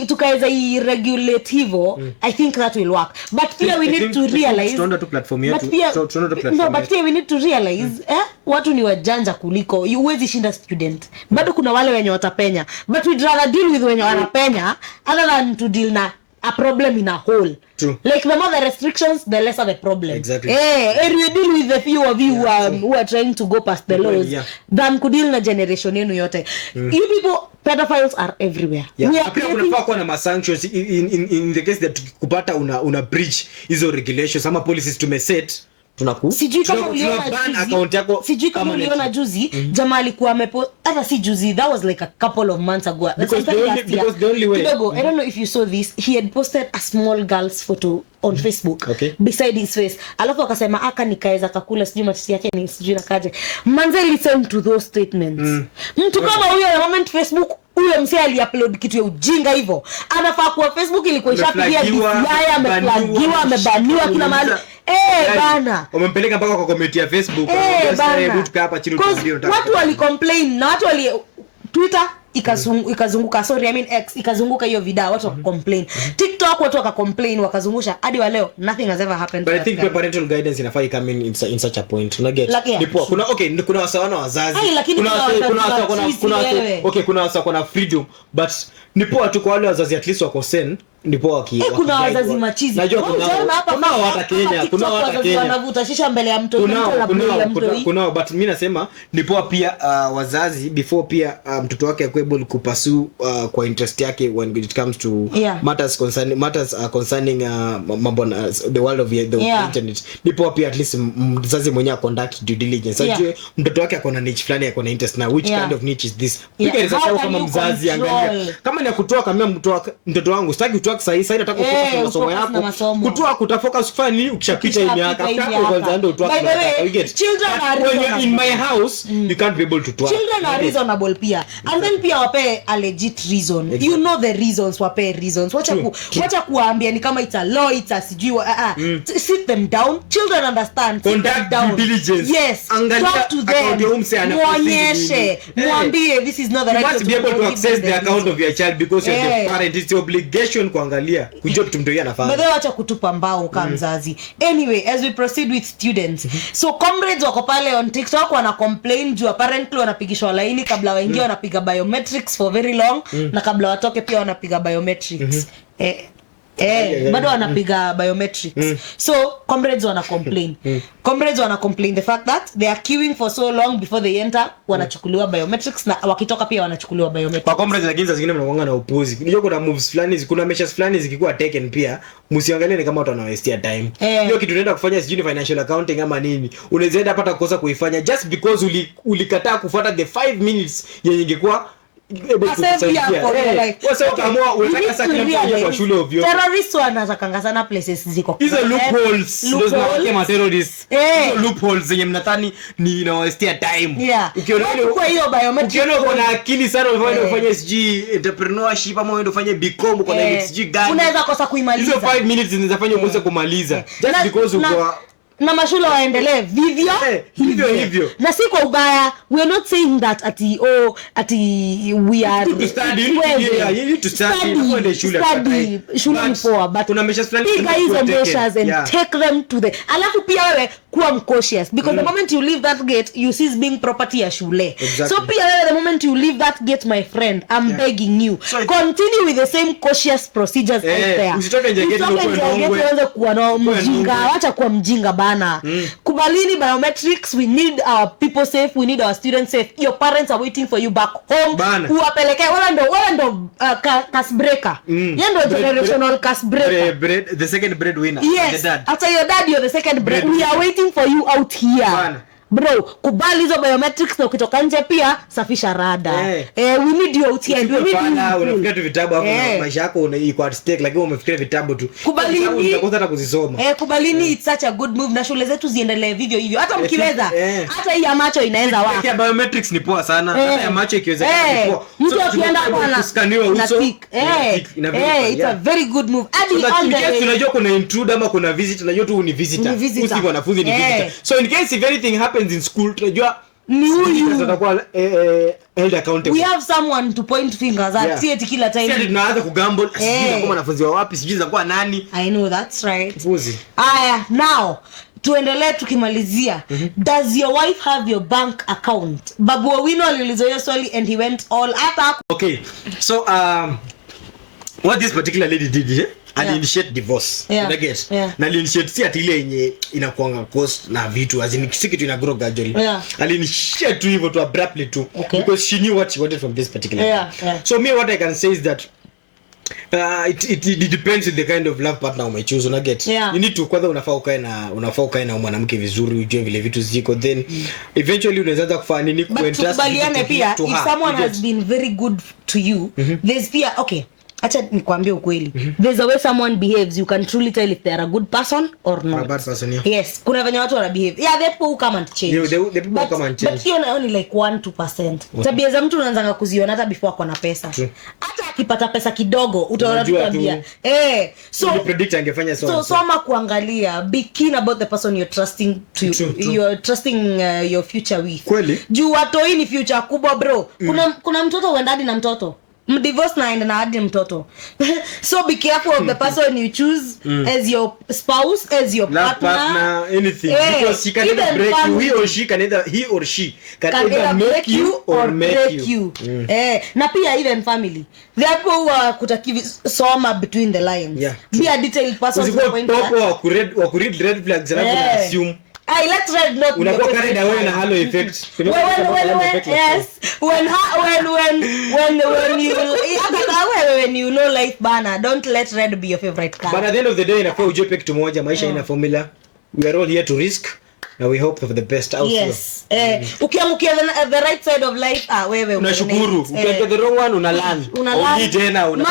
tukaweza regulate hivyo. I think that will work, but pia we need to realize tunaenda tu platform yetu but pia we need to realize watu ni wajanja kuliko huwezi shinda student. Bado kuna wale wenye watapenya, but we'd rather deal with wenye wanapenya other than to deal na a problem in a whole. True. Like the more the restrictions, the lesser the problem. Exactly. And you deal with the few of you who are trying to go past the laws than could deal na generation yenu yote. You people, pedophiles are everywhere. We are kunafaa kuwa na ma sanctions in the case that kupata una breach hizo regulations ama policies tumeset. Sijui kama uliona juzi jamaa alikuwa hata si juzi, that was like a couple of months ago. Because the only way I don't know if you saw this, he had posted a small girl's photo on Facebook beside his face. Alafu akasema aka nikaeza kakula sijui matiti yake ni sijui nakaje. Manze listen to those statements. Mtu kama huyo ya moment Facebook huyo msee aliupload kitu ya ujinga hivyo. Anafaa kuwa Facebook ilikuwa ishapigia DCI ameflagiwa amebaniwa kila mahali. Bana. Wamempeleka mpaka kwa community ya Facebook. Watu wali complain na watu wali Twitter ikazunguka sorry I mean X ikazunguka hiyo video watu complain. TikTok watu complain wakazungusha hadi wa leo nothing has ever happened. But I think parental guidance inafai come in such a point. Una get? Nipo kuna wasawana wazazi. Kuna wasa kuna freedom but nipo watu kwa wale wazazi at least wako sen ndipo kuna wazazi machizi. Najua kuna hata Kenya, kuna hata Kenya wanavuta shisha mbele ya mtoto kuna but mimi nasema nipo pia wazazi before pia mtoto wake able kupursue kwa interest yake when it comes to matters concerning the world of the internet. Nipo pia at least mzazi mwenyewe conduct due diligence. Ajue mtoto wake akona niche fulani akona interest na which kind of niche is this. Piga research kama mzazi angalia. Kama ni kutoa kama mtoto wangu sitaki kutoa sasa nataka kufocus na masomo yako. Kutoa kutafocus kufanya nini ukishapita hii miaka after kwanza ndio utoa. Children are when you're in my house you can't be able to talk. Children are reasonable pia and then pia wape a legit reason. Exactly. You know the reasons, wape reasons. Wacha kuambia ni kama it's a law, it's a sijui sit them down. Children understand. Conduct due diligence. Yes. Talk to them. Muonyeshe. Mwambie this is not the right to be able to access the account of your child because you're the parent. It's your obligation kuangalia kujua kitu mtu anafanya. Bado acha kutupa mbao kama mzazi. Anyway, as we proceed with students. So comrades wako pale on TikTok wana complain juu apparently wanapigishwa laini kabla waingie wanapiga biometrics for very long na kabla watoke pia wanapiga biometrics. Bado wanapiga biometrics. So comrades wana complain. Comrades wana complain the fact that they are queuing for so long before they enter wanachukuliwa biometrics na wakitoka pia wanachukuliwa biometrics. Kwa comrades lakini zingine mnakuanga na upuzi. Unajua kuna moves fulani, kuna measures fulani zikikuwa taken pia msiangalie ni kama watu wanawastea time. Hiyo kitu unaenda kufanya sijui financial accounting ama nini. Unaweza enda pata kukosa kuifanya just because ulikataa kufuata the 5 minutes yenye ingekuwa terrorists wanataka sana places ziko hizo loopholes ndio kama terrorists hizo loopholes zenye mnadhani ni inawastea time. Ukiona hiyo biometric kuna akili sana unafanya SG entrepreneurship ama uende ufanye BCom kwa SG gani unaweza kosa kuimaliza hizo 5 minutes zinafanya uweze kumaliza just because uko na mashule waendelee hivyo na si kwa ubaya. We are not saying that ati we are to study you need to study shule ni poa but kuna measures plan hizo measures and take them to the alafu pia wewe kuwa cautious because the moment you leave that gate you cease being property ya shule. So pia wewe the moment you leave that gate my friend I'm begging you continue with the same cautious procedures out there. Usitoke nje gate uanze kuwa na mjinga, acha kuwa mjinga bana. Kubalini biometrics, we need our people safe, we need our students safe. Your parents are waiting for you back home. Uwapeleke wala ndo cash breaker. Yendo generational cash breaker. The second breadwinner. Yes. After your dad you're the second bread. We are waiting for you out here. Bro, kubali hizo biometrics na ukitoka nje pia safisha rada. We need you out here. We need you. Unafikiria tu vitabu hapo na maisha yako iko at stake lakini umefikiria vitabu tu. Kubalini utakosa hata kuzisoma. Kubalini it's such a good move na shule zetu ziendelee vivyo hivyo. Hata mkiweza hata hii ya macho inaweza waka. Biometrics ni poa sana. Hata ya macho ikiweza ni poa. Mtu akienda bwana kuskaniwa uso. It's a very good move. Tunajua kuna intruder ama kuna visitor, tunajua tu ni visitor. Usi wanafunzi ni visitor. So in case if anything happens in school tunajua ni huyu atakuwa held accountable. We have someone to point fingers at it kila time. Sisi tunaanza kugamble sijui kama wanafunzi wa wapi sijui za kwa nani. I know that's right. Fuzi. Aya, now tuendelee tukimalizia. Does your wife have your bank account? Babu Owino aliulizwa hiyo swali and he went all out. Okay. So what this particular lady did initiate divorce. Na initiate si ati ile yenye inakuanga cost na vitu azini kitu ina grow gradually. Initiate tu hivyo tu abruptly tu because she knew what she wanted from this particular So me what I can say is that it depends on the kind of love partner you choose. Una get you need to kwanza unafaa ukae na mwanamke vizuri ujue vile vitu ziko then eventually unaweza kufanya nini kuentrust pia if someone has been very good to you there's pia acha nikwambie ukweli. There's a way someone behaves, you can truly tell if they are a good person or not. A bad person, yeah. Yes, kuna venye watu wana behave. Yeah, the people who come and change. Yeah, the people who come and change. But hiyo na only like 1-2%. Tabia za mtu unaanza kuziona hata before ako na pesa. Hata akipata pesa kidogo utaona tabia. So you predict angefanya so. So soma kuangalia, be keen about the person you're trusting to. True. You're trusting your future with. Kweli? Juu watoi ni future kubwa bro. Kuna mtoto uendadi na mtoto. Divorce na hadi mtoto. So be careful of the person you choose as your spouse, as your partner, anything. Because he can either break you, he or she can either make you or make you. Na pia even family. There are people who are kutakivi soma between the lines. Yeah, be a detailed person. Wa kuread red flags and assume. Let's read not unakuwa carried away na halo effect. When you know life bana, don't let red be your favorite color. But at the end of the day inafaa ujue peke kitu moja, maisha ina formula. We are all here to risk. Now we hope for the best also. Yes. Ukiangukia the right side of life, wewe unashukuru. Ukiangukia the wrong one unalearn. Tena una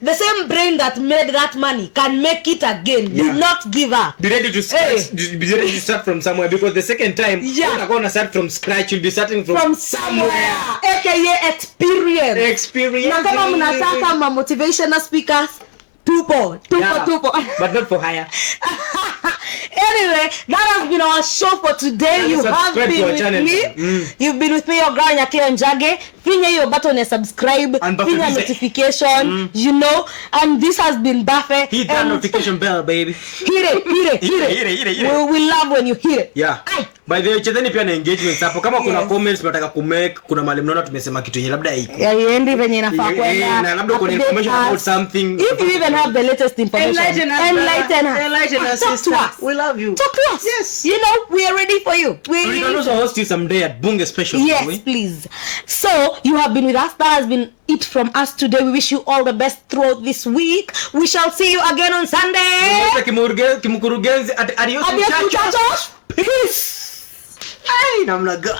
the same brain that made that money can make it again. Do not give up. Be ready to start. Be ready to start from somewhere, because the second time you're going to start from scratch. You'll be starting from somewhere. AKA experience. Na kama mnataka ma motivational speakers, tupo. But not for hire. Anyway, that has been our show for today. You have been with me. You've been with me, your girl Nyakia Njage. Finya your button and subscribe. Finya notification. You know. And this has been Buffet. Hit that notification bell, baby. Hit it. We love when you hit it. Yeah. By the way, cheteni pia na engagements hapo. Kama kuna comments mnataka kumake, kuna mahali mnaona tumesema kitu yenye labda iko. Yaendi venye inafaa kwenda. Na labda kuna information about something. If you even have the latest information, enlighten us. Talk to us. We love you. Talk to us. Yes. You know, we are ready for you. We can also host you someday at Bunge Special. Yes, please. So, you have been with us. That has been it from us today. We wish you all the best throughout this week. We shall see you again on Sunday. Kimukurugenzi, adios muchachos. Peace. Ay, namna gani?